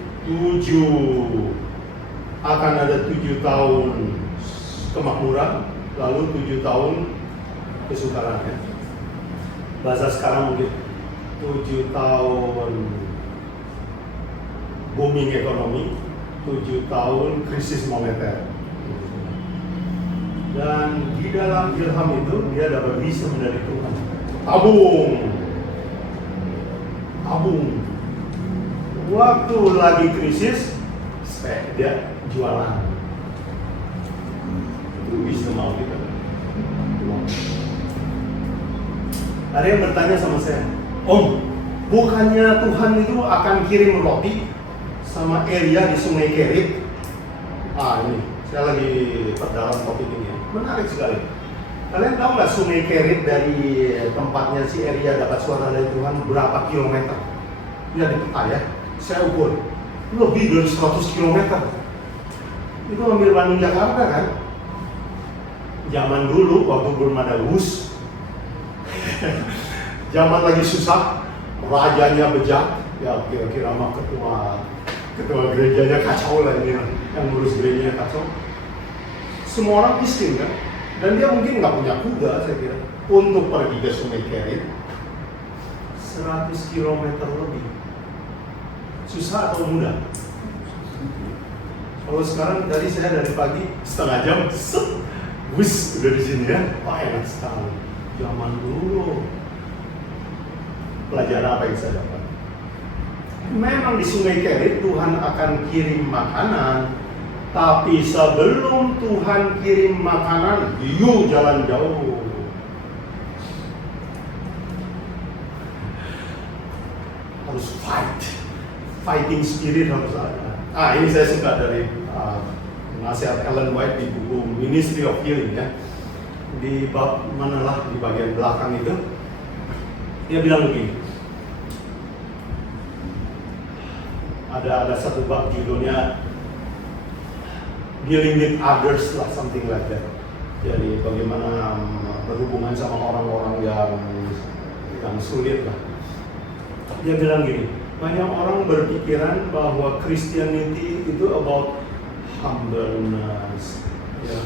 akan ada 7 tahun kemakmuran, lalu 7 tahun kesukaran ya. Bahasa sekarang mungkin 7 tahun booming ekonomi, 7 tahun krisis moneter. Dan di dalam ilham itu dia dapat wisdom dari Tuhan. Tabung. Waktu lagi krisis, dia jualan. Itu wisdom kita. Ada yang bertanya sama saya, bukannya Tuhan itu akan kirim roti sama Elia di Sungai Kerit? Ini saya lagi perdalam topik ini. Menarik sekali. Kalian tahu nggak Sungai Kerit dari tempatnya si Elia dapat suara dari Tuhan berapa kilometer? Ya di peta ya. Saya ukur lebih dari 100 kilometer. Itu hampir Bandung Jakarta kan? Zaman dulu waktu belum ada bus, zaman lagi susah, rajanya bejat, ya kira-kira mah ketua gerejanya kacau lah ini, yang ngurus gerejanya kacau. Semua orang miskin kan, dan dia mungkin nggak punya kuda saya kira untuk pergi ke Sungai Kerit 100 km lebih. Susah atau mudah? Kalau sekarang tadi saya dari pagi setengah jam, wis udah di sini ya, enak sekali. Zaman dulu pelajaran apa yang saya dapat? Memang di Sungai Kerit Tuhan akan kirim makanan, tapi sebelum Tuhan kirim makanan, yuk jalan jauh. Harus fighting spirit harus ada. Ini saya suka dari nasihat Ellen White di buku Ministry of Healing ya. Di bab manalah di bagian belakang itu, dia bilang begini. Ada satu bab judulnya Dealing with Others lah, something like that. Jadi bagaimana berhubungan sama orang-orang yang sulit lah. Dia bilang gini, banyak orang berpikiran bahwa Christianity itu about humbleness, ya,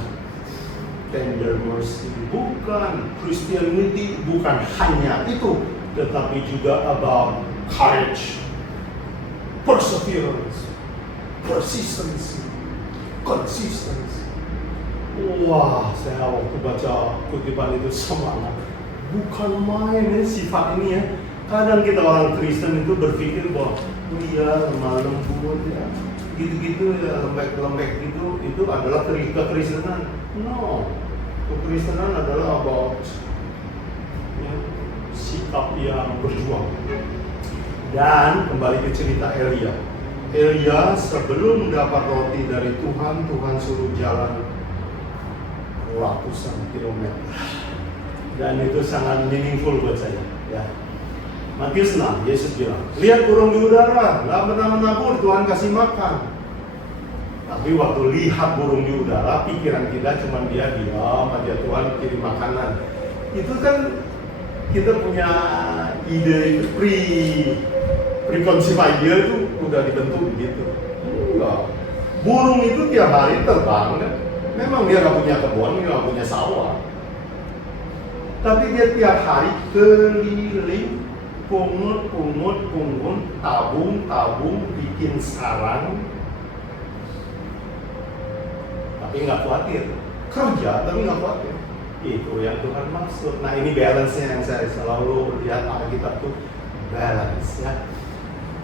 tender mercy. Bukan, Christianity bukan hanya itu, tetapi juga about courage, perseverance, persistence, consistency. Wah, saya waktu baca kutipan itu semangat. Bukan main sifat ini ya. Kadang kita orang Kristen itu berpikir bahwa iya lemah lembut ya, gitu-gitu ya, lembek-lembek gitu, itu adalah kekristenan. No, kekristenan adalah about ya, sikap yang berjuang. Dan kembali ke cerita Elia. Elia sebelum dapat roti dari Tuhan, Tuhan suruh jalan ratusan kilometer. Dan itu sangat meaningful buat saya. Ya. Matius 6, Yesus bilang, lihat burung di udara, nggak pernah menabur, Tuhan kasih makan. Tapi waktu lihat burung di udara, pikiran kita cuma dia diam aja, Tuhan kirim makanan. Itu kan kita punya ide preconceived idea itu udah dibentuk begitu. Enggak. Burung itu tiap hari terbang kan. Memang dia nggak punya kebun, dia nggak punya sawah. Tapi dia tiap hari keliling, pungut, tabung, bikin sarang. Tapi nggak khawatir. Kerja, tapi nggak khawatir. Itu yang Tuhan maksud. Nah ini balance-nya yang saya selalu lihat Alkitab tuh balance ya,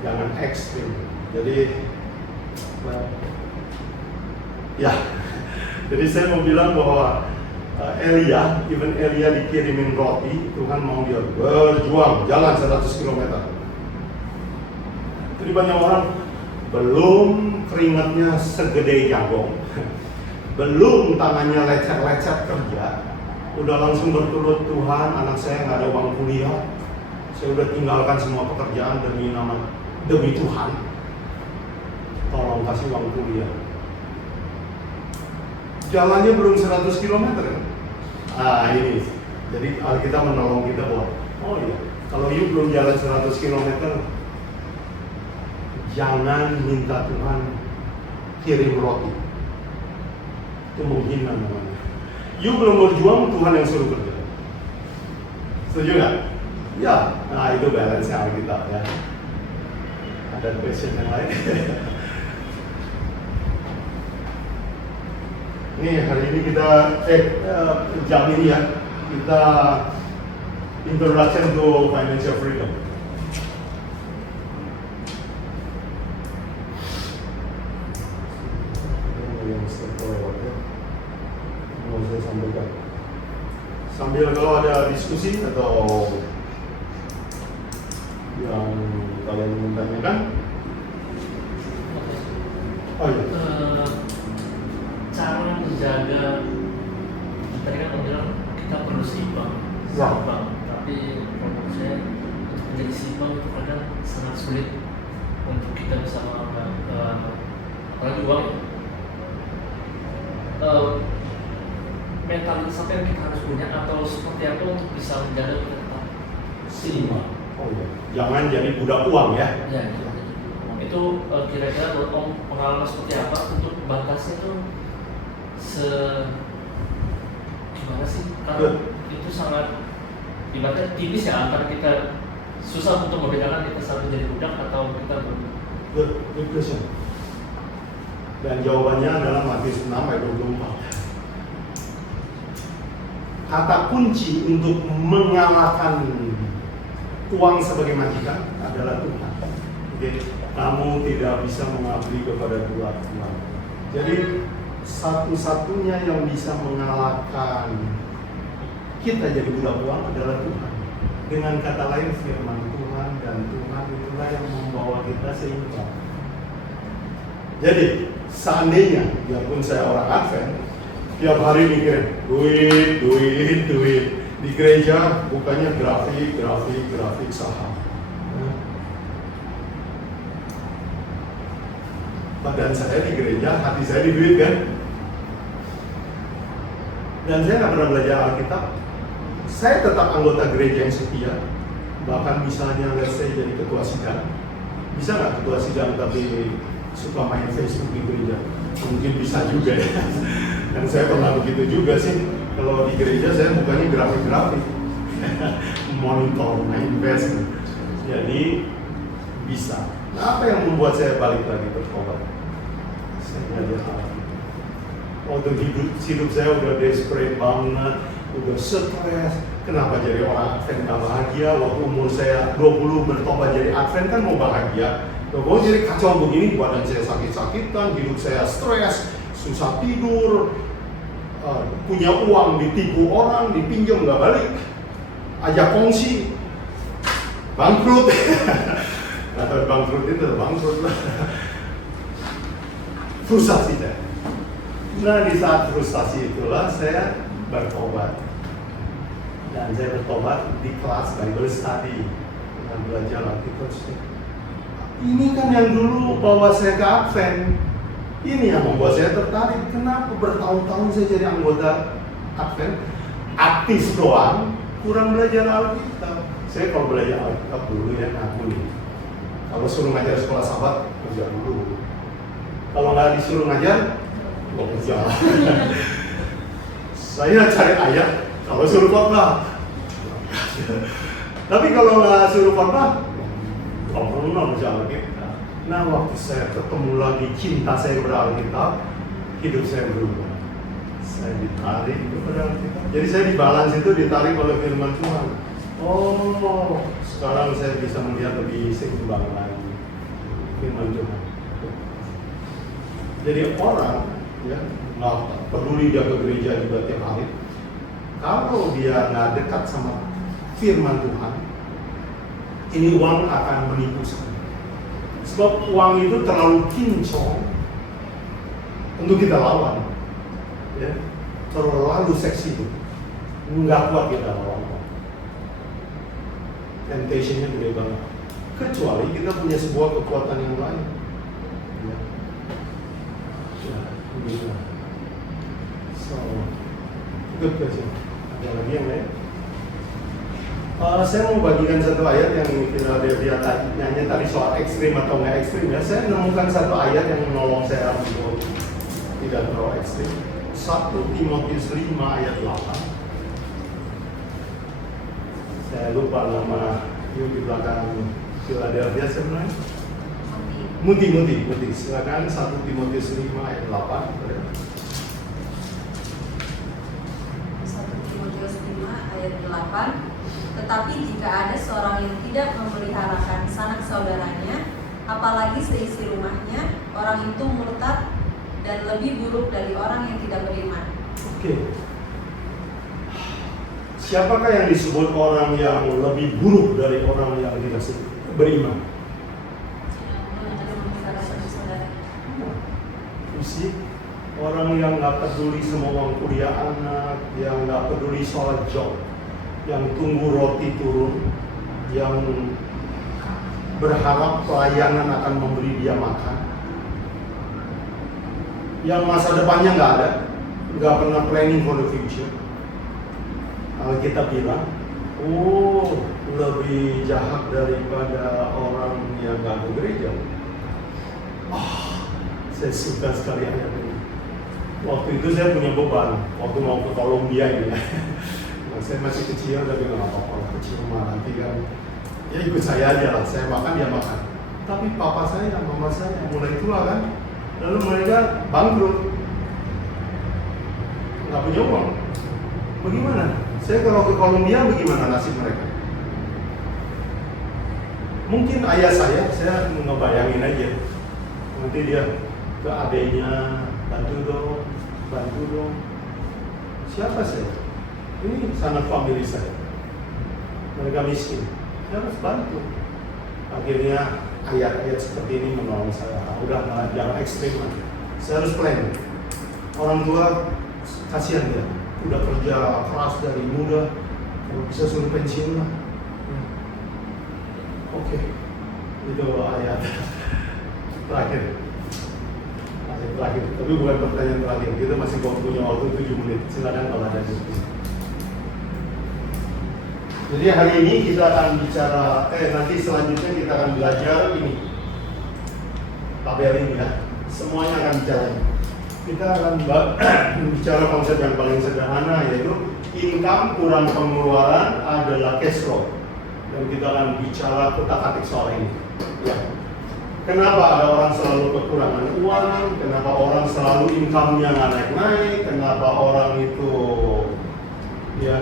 jangan ekstrim. Jadi ya, jadi saya mau bilang bahwa Elia dikirimin roti, Tuhan mau dia berjuang jalan 100 km. Jadi banyak orang belum keringatnya segede jagung, belum tangannya lecet-lecet kerja, udah langsung berturut, Tuhan anak saya nggak ada uang kuliah, saya udah tinggalkan semua pekerjaan demi Tuhan, tolong kasih uang kuliah. Jalannya belum 100 km kan? Ini, jadi Alkitab menolong kita bahwa, oh iya, kalau you belum jalan 100 km, jangan minta Tuhan kirim roti. Itu menghina namanya. You belum berjuang, Tuhan yang suruh kerja. Setuju nggak? Ya, nah itu balance-nya Alkitab ya. Ada question yang lain? Nih hari ini kita jam ini ya, kita introduction to financial freedom. Mau saya sampaikan. Sambil kalau ada diskusi atau yang kalian ingin tanyakan. Oh iya. Cara menjaga, tadi kan bilang kita perlu seimbang, Ya. tapi menurut saya untuk menjadi seimbang itu kadang sangat sulit untuk kita bisa apalagi uang. Mentalitas apa yang kita harus punya atau seperti apa untuk bisa menjaga kita tetap seimbang. Oh iya. Jangan jadi budak uang ya. Ya, itu kira-kira menurut Om pengalaman seperti apa untuk batasnya itu gimana sih? Karena itu sangat ibaratnya tipis ya antara kita susah untuk membedakan kita satu jadi budak atau kita Good question. Dan jawabannya adalah Matius 6 ayat 24. Kata kunci untuk mengalahkan uang sebagai majikan adalah Tuhan. Oke, kamu tidak bisa mengabdi kepada dua Tuhan. Jadi satu-satunya yang bisa mengalahkan kita jadi budak uang adalah Tuhan. Dengan kata lain firman Tuhan, dan Tuhan itulah yang membawa kita seimbang. Jadi seandainya, biarpun saya orang Advent, tiap hari mikir duit di gereja bukannya grafik saham. Badan saya di gereja, hati saya di duit kan. Dan saya nggak pernah belajar Alkitab. Saya tetap anggota gereja yang setia. Bahkan misalnya let's say jadi ketua sidang. Bisa nggak ketua sidang tapi suka main Facebook di gereja? Mungkin bisa juga ya. Dan saya pernah begitu juga sih. Kalau di gereja saya bukannya grafik-grafik. Monitor, main investment. Jadi bisa. Nah, apa yang membuat saya balik lagi bertobat? Saya belajar Alkitab. Waktu hidup saya udah desperate banget, udah stres. Kenapa jadi orang Advent gak bahagia? Waktu umur saya 20 bertobat jadi Advent kan mau bahagia. Kalau jadi kacau begini, badan saya sakit-sakitan, hidup saya stres, susah tidur, punya uang ditipu orang, dipinjam gak balik, ajak kongsi, bangkrut. Atau bangkrut itu bangkrut lah. Frustasi deh. Nah di saat frustasi itulah saya bertobat. Dan saya bertobat di kelas Bible Study dengan belajar Alkitab. Ini kan yang dulu bawa saya ke Advent. Ini yang membuat saya tertarik. Kenapa bertahun-tahun saya jadi anggota Advent? Aktif doang, kurang belajar Alkitab. Saya kalau belajar Alkitab dulu ya ngaku nih. Kalau suruh ngajar sekolah Sabat, kerja dulu. Kalau nggak disuruh ngajar, nggak kerja. Saya cari ayat, kalau suruh khotbah. Tapi kalau nggak suruh khotbah, nggak pernah baca Alkitab. Nah, waktu saya ketemu lagi cinta saya kepada Alkitab, hidup saya berubah. Saya ditarik kepada Alkitab. Jadi saya di balance itu ditarik oleh firman Tuhan. Oh, sekarang saya bisa melihat lebih seimbang lagi firman Tuhan. Jadi orang ya nggak peduli dia ke gereja juga tiap hari. Kalau dia nggak dekat sama firman Tuhan, ini uang akan menipu saya. Sebab uang itu terlalu kinclong untuk kita lawan, ya, terlalu seksi itu, nggak kuat kita lawan. Temptation-nya gede banget. Kecuali kita punya sebuah kekuatan yang lain. Ya. Ya, begitu. So, itu aja. Ada lagi yang lain? Saya mau bagikan satu ayat yang kita lihat nanya tadi soal ekstrim atau nggak ekstrim ya. Saya menemukan satu ayat yang menolong saya untuk tidak terlalu ekstrim. 1 Timotius 5 ayat 8. Saya lupa nama yang di belakang Philadelphia sebenarnya. Muti. Silakan 1 Timotius 5 ayat 8. 1 Timotius 5 ayat 8. Tetapi jika ada seorang yang tidak memeliharakan sanak saudaranya, apalagi seisi rumahnya, orang itu murtad dan lebih buruk dari orang yang tidak beriman. Oke. Siapakah yang disebut orang yang lebih buruk dari orang yang tidak beriman? Isi orang yang nggak peduli sama uang kuliah anak, yang nggak peduli soal job, yang tunggu roti turun, yang berharap pelayanan akan memberi dia makan, yang masa depannya nggak ada, nggak pernah planning for the future. Kalau kita bilang, oh lebih jahat daripada orang yang nggak ke gereja. Saya suka sekali ayat ini. Waktu itu saya punya beban, waktu mau ke Kolombia ini. Saya masih kecil, tapi nggak apa-apa, kecil mah nanti kan ya ikut saya aja lah, saya makan dia makan. Tapi papa saya dan mama saya mulai tua kan, lalu mereka bangkrut, nggak punya uang. Bagaimana? Saya kalau ke Kolombia bagaimana nasib mereka? Mungkin ayah saya ngebayangin aja, nanti dia ke adenya, bantu dong. Siapa saya? Ini sanak famili saya. Mereka miskin. Saya harus bantu. Akhirnya ayat-ayat seperti ini menolong saya. Udah jangan ekstrim. Saya harus plan. Orang tua kasihan dia. Udah kerja keras dari muda. Kalau bisa suruh pensiun lah. Oke. Itu ayat terakhir. Tapi bukan pertanyaan terakhir. Kita masih punya waktu 7 menit. Silakan kalau ada diskusi. Jadi hari ini kita akan bicara, nanti selanjutnya kita akan belajar ini tabel ini ya, semuanya akan bicara ini. Kita akan bicara konsep yang paling sederhana, yaitu income kurang pengeluaran adalah cash flow. Dan kita akan bicara kutak-atik soal ini ya. Kenapa ada orang selalu kekurangan uang, kenapa orang selalu income-nya nggak naik-naik, kenapa orang itu ya,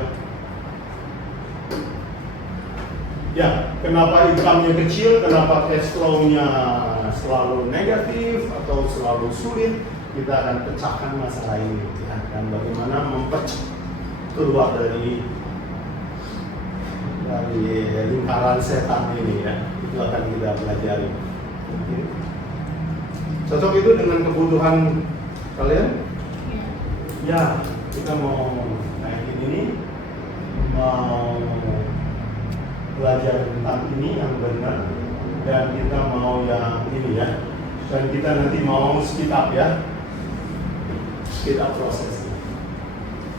kenapa income-nya kecil, kenapa cash flow-nya selalu negatif atau selalu sulit. Kita akan pecahkan masalah ini ya, dan bagaimana keluar dari lingkaran setan ini ya. Itu akan kita pelajari. Cocok itu dengan kebutuhan kalian? Ya, kita mau naikin ini, mau belajar tentang ini yang benar, dan kita mau yang ini ya, dan kita nanti mau speed up ya, speed up prosesnya.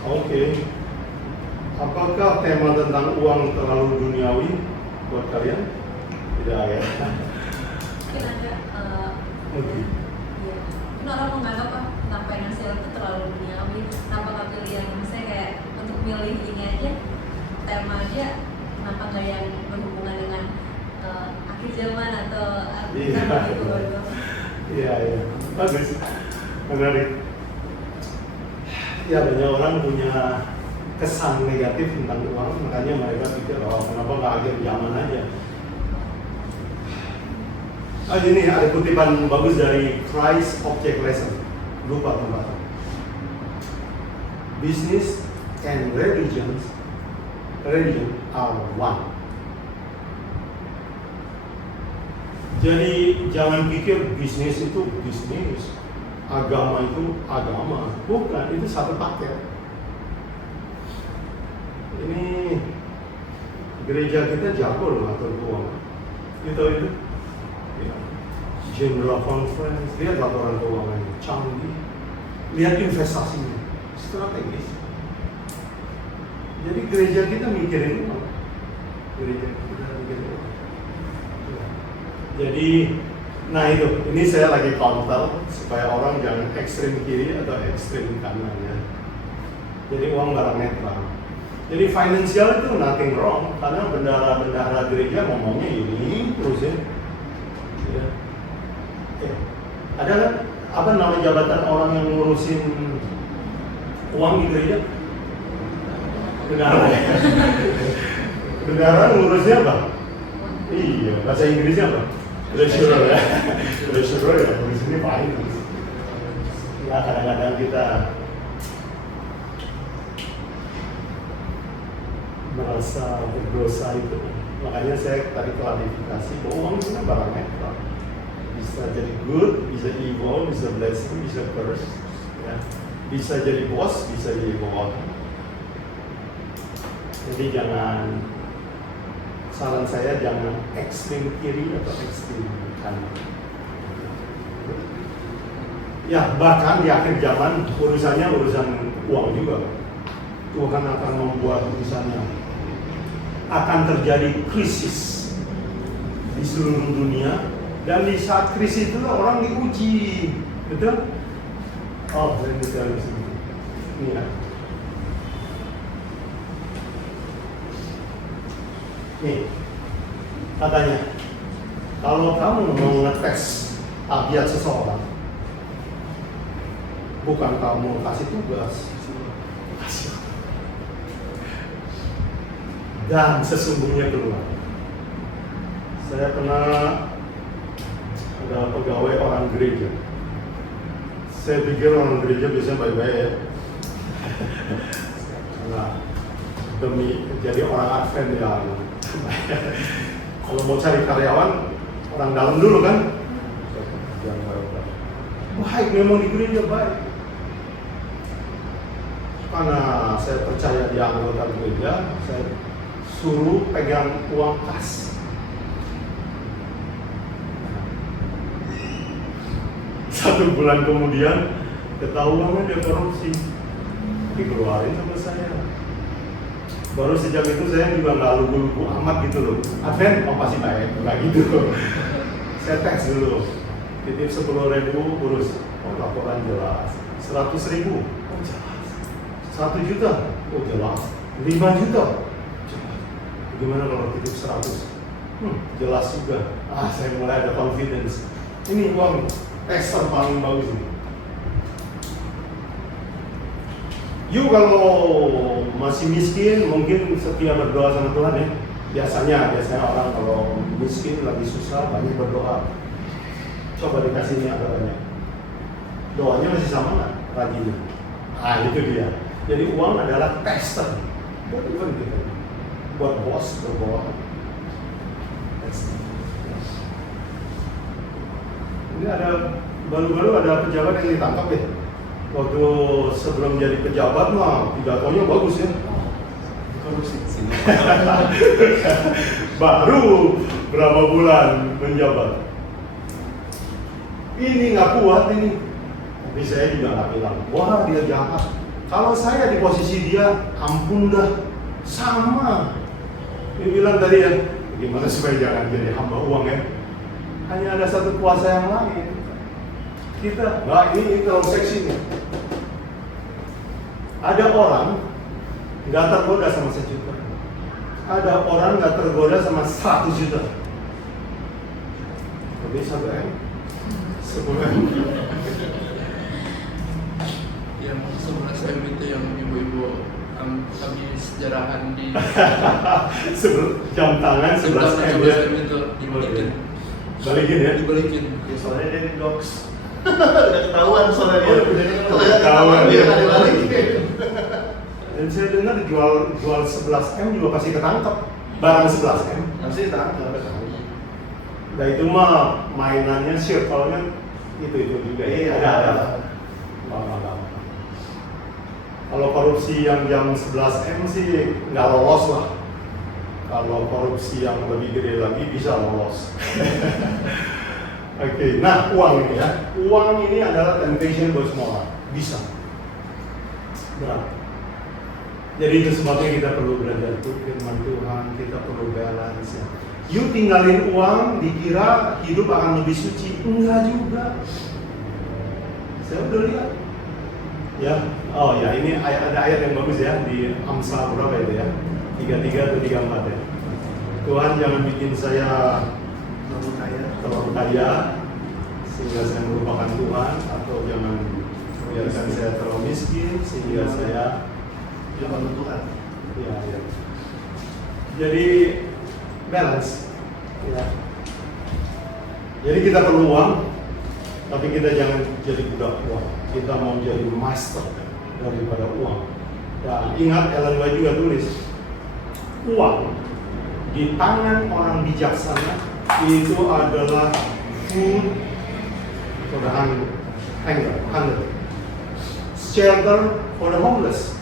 Oke. Apakah tema tentang uang terlalu duniawi buat kalian? Tidak ya. Mungkin ada Oke. ya, mungkin orang menganggap tentang finansial itu terlalu duniawi. Kenapa nggak pilih yang misalnya kayak untuk milih ini aja, tema aja, kenapa nggak yang berhubungan dengan akhir zaman atau Iya, bagus, menarik. Ya banyak orang punya kesan negatif tentang uang, makanya mereka pikir, oh kenapa nggak akhir zaman aja. Ini ada kutipan bagus dari Christ Object Lesson. Lupa tempat. Business and religion are one. Jadi jangan pikir bisnis itu bisnis, agama itu agama. Bukan, itu satu paket. Ini gereja kita jago loh atur keuangan. Itu. Ya. General Conference, lihat laporan keuangannya, canggih. Lihat investasinya, strategis. Jadi gereja kita mikirin uang. Gereja kita mikirin uang. Ya. Jadi, nah ini saya lagi counter supaya orang jangan ekstrem kiri atau ekstrem kanan ya. Jadi uang barang netral. Jadi financial itu nothing wrong karena bendahara gereja ngomongnya ini terus ya. Ada kan apa nama jabatan orang yang ngurusin uang di gereja? Bendahara. Bendahara ngurusnya apa? Iya, bahasa Inggrisnya apa? Treasurer ya. Treasurer ya, ngurusinnya finance. Ya kadang-kadang kita merasa berdosa itu, makanya saya tadi klarifikasi bahwa uang itu kan barang netral, bisa jadi good, bisa evil, bisa blessing, bisa curse, ya. Bisa jadi bos, bisa jadi bawah. Jadi jangan, saran saya jangan ekstrim kiri atau ekstrim kanan. Ya bahkan di akhir zaman urusannya urusan uang juga. Tuhan akan membuat urusannya. Akan terjadi krisis di seluruh dunia, dan di saat krisis itu orang diuji, betul? Oh, saya bisa di sini. Ini ya. Nih, katanya, kalau kamu mau ngetes tabiat seseorang, bukan kamu kasih tugas, dan sesungguhnya keluar. Saya pernah ada pegawai orang gereja. Saya pikir orang gereja biasanya baik-baik ya. Nah, demi jadi orang Advent ya. Kalau mau cari karyawan, orang dalam dulu kan. Baik, memang di gereja baik. Karena saya percaya dia anggota gereja, saya suruh pegang uang kas. Satu bulan kemudian ketahuan dia korupsi, dikeluarin sama saya. Baru sejak itu saya juga nggak lugu-lugu amat gitu loh. Advent, oh pasti baik, nggak gitu. Saya teks dulu, titip 10.000 urus, oh laporan jelas. 100.000, oh jelas. 1 juta, oh jelas. 5 juta. Gimana kalau titip 100? Jelas juga. Saya mulai ada confidence. Ini uang tester paling bagus ini. You kalau masih miskin, mungkin setia berdoa sama Tuhan ya. Biasanya orang kalau miskin lagi susah banyak berdoa. Coba dikasih ini agak banyak. Doanya masih sama nggak? Rajin. Itu dia. Jadi uang adalah tester. Buat event kita. Buat bos berbohong. Ini ada baru-baru ada pejabat yang ditangkap ya. Waktu sebelum jadi pejabat mah pidatonya bagus ya. Baru berapa bulan menjabat. Ini nggak kuat ini. Tapi saya juga nggak bilang, wah dia jahat. Kalau saya di posisi dia, ampun dah, sama. Dia bilang tadi ya, gimana supaya jangan jadi hamba uang ya. Hanya ada satu kuasa yang lain. Kita, nah ini terlalu seksi nih. Ada orang nggak tergoda sama 1 juta. Ada orang nggak tergoda sama 100 juta. Lebih 1 M, 10 M. Ya Yang 11 M itu yang ibu-ibu kami sejarahan di Jam tangan 11 M ya. 11 M itu dibalikin. Balikin ya. Dibalikin. Ya, soalnya dia di docs. Udah ketahuan soalnya dia. Udah Ketahuan dia dia. ada balikin. Dan saya dengar jual 11 M juga pasti ketangkep. Barang 11 M. Pasti tangkap ada tahu. Nah itu mah mainannya circle-nya itu juga. Iya, Ada. Lama-lama. Kalau korupsi yang jam 11 M sih nggak lolos lah. Kalau korupsi yang lebih gede lagi bisa lolos. Oke, nah uang ini ya. Uang ini adalah temptation buat semua orang. Bisa. Berat. Jadi itu sebabnya kita perlu belajar firman Tuhan, kita perlu balance ya. You tinggalin uang, dikira hidup akan lebih suci. Enggak juga. Saya udah lihat. Ya, oh ya ini ada ayat yang bagus ya di Amsal berapa itu ya? 33 atau 34 ya. Tuhan jangan bikin saya terlalu kaya sehingga saya melupakan Tuhan, atau jangan biarkan saya terlalu miskin sehingga saya Firman Tuhan. ya. Jadi balance ya. Jadi kita perlu uang, tapi kita jangan jadi budak uang. Kita mau jadi master daripada uang. Dan ingat Ellen White juga tulis, uang di tangan orang bijaksana itu adalah food for the hunger, shelter for the homeless.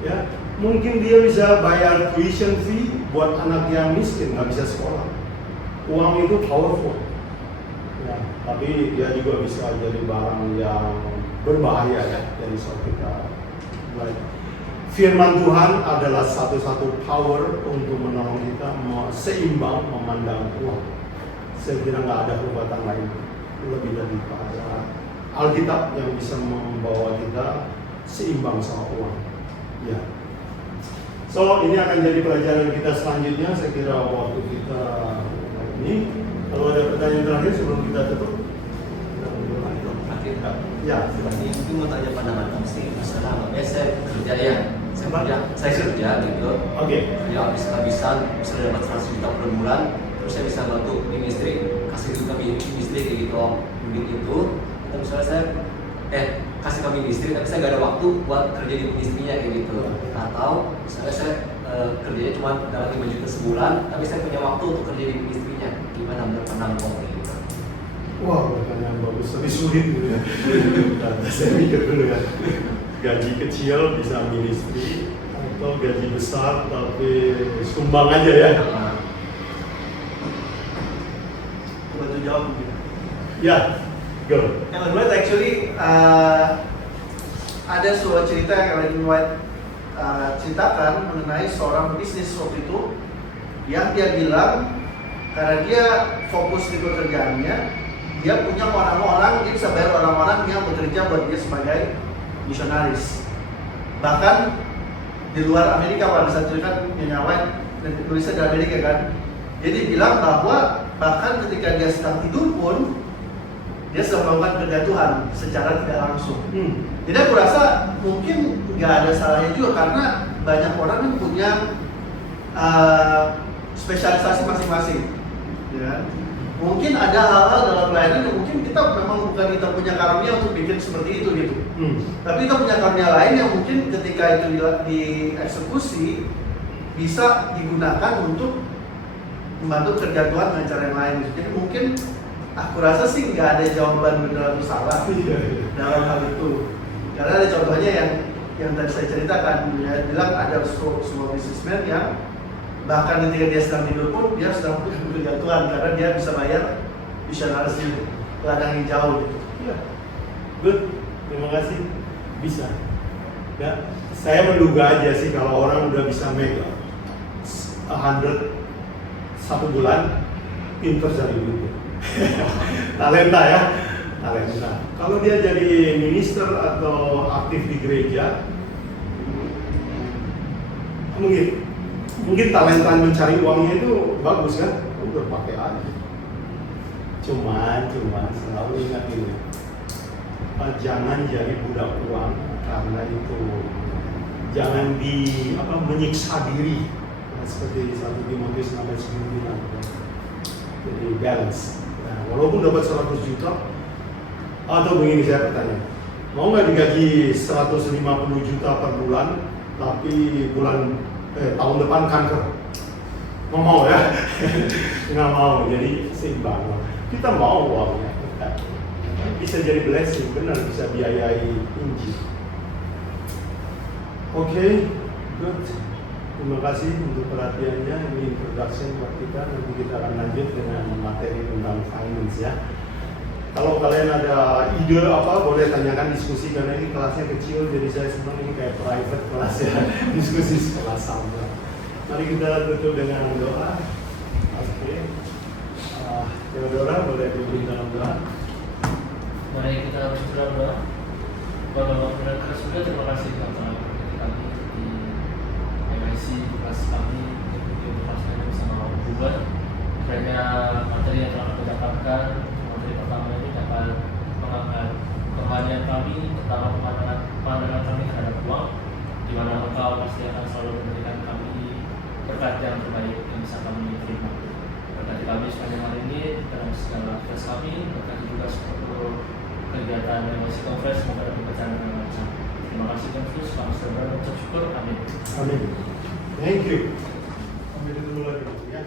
Ya, mungkin dia bisa bayar tuition fee buat anak yang miskin nggak bisa sekolah. Uang itu powerful. Ya, tapi dia juga bisa jadi barang yang berbahaya ya dari saat kita. Baik. Firman Tuhan adalah satu-satu power untuk menolong kita seimbang memandang uang. Saya kira nggak ada kekuatan lain lebih daripada Alkitab yang bisa membawa kita seimbang sama uang. Ya. So ini akan jadi pelajaran kita selanjutnya. Saya kira waktu kita ini. Kalau ada pertanyaan terakhir sebelum kita tutup. Akhir Kak. Ya, Ini mungkin mau tanya pandangan Mas masalah saya kerja ya. Saya kerja gitu. Oke. Ya habis-habisan bisa dapat 100 juta per bulan. Terus saya bisa bantu istri, kasih duit kami istri kayak gitu. Duit itu, atau misalnya saya kasih kami istri, tapi saya nggak ada waktu buat kerja di istrinya kayak gitu. Atau misalnya saya kerjanya cuma dapat 5 juta sebulan, tapi saya punya waktu untuk kerja di istrinya. Gimana menurut pandangan kayak gitu? Wah, pertanyaan bagus, tapi sulit gitu ya. Saya mikir dulu ya. Gaji kecil bisa ministry, atau gaji besar tapi sumbang aja ya. Bantu jawab mungkin. Ya, go. Yang kedua actually ada sebuah cerita yang Ellen White ceritakan mengenai seorang bisnis waktu itu yang dia bilang karena dia fokus di pekerjaannya, dia punya orang-orang, dia bisa bayar orang-orang yang bekerja buat dia sebagai misionaris. Bahkan di luar Amerika, pada saat itu kan Nyonya White dan tulisnya di Amerika kan. Jadi bilang bahwa bahkan ketika dia sedang tidur pun dia sedang melakukan kerja Tuhan secara tidak langsung. Jadi aku rasa mungkin nggak ada salahnya juga karena banyak orang yang punya spesialisasi masing-masing. Ya. Mungkin ada hal-hal dalam pelayanan yang mungkin kita memang bukan kita punya karunia untuk bikin seperti itu gitu. Tapi kita punya karunia lain yang mungkin ketika itu dieksekusi bisa digunakan untuk membantu kerja Tuhan dengan cara yang lain. Jadi mungkin aku rasa sih nggak ada jawaban benar atau salah dalam hal itu. Karena ada contohnya yang tadi saya ceritakan, ya, bilang ada sebuah businessman yang bahkan ketika dia sedang tidur pun dia sedang bekerja Tuhan karena dia bisa bayar misionaris di ladang yang jauh gitu. Ya, good. Terima kasih. Bisa. Ya, saya menduga aja sih kalau orang udah bisa make 100 satu bulan, pinter cari duit. Talenta ya, talenta. Kalau dia jadi minister atau aktif di gereja, mungkin talenta mencari uangnya itu bagus kan? Udah pakai aja. Cuman selalu ingat ini. jangan jadi budak uang, karena itu jangan menyiksa diri. Seperti 1 Timotius 6:9 bilang. Jadi balance. Nah, walaupun dapat 100 juta, atau begini saya bertanya, mau nggak digaji 150 juta per bulan, tapi tahun depan kanker? Mau ya? Nggak mau. Jadi seimbang. Kita mau uangnya, bisa jadi blessing, benar, bisa biayai Injil. Oke, good. Terima kasih untuk perhatiannya. Ini introduction buat kita. Nanti kita akan lanjut dengan materi tentang finance ya. Kalau kalian ada ide apa, boleh tanyakan, diskusi, karena ini kelasnya kecil, jadi saya senang ini kayak private kelas ya, diskusi sekelas sama. Mari kita tutup dengan doa. Oke. Theodora boleh dipimpin dalam doa. Mari kita berdoa. Bapak benar keras juga, terima kasih telah berkati kami di MIC, di kelas kami, di kelas kami bersama Buban. Kiranya materi yang telah kami dapatkan, materi pertama ini dapat mengangkat kemandirian kami, terutama pandangan kami terhadap uang, di mana Engkau pasti akan selalu memberikan kami berkat yang terbaik yang bisa kami terima. Berkati kami sepanjang hari ini dalam segala aktivitas kami, berkati juga seluruh kegiatan MIC Conference, semoga dapat berjalan dengan lancar. Terima kasih Tuhan Yesus, kami sudah berucap syukur. Amin. Amin. Thank you. Sampai dulu lagi ya.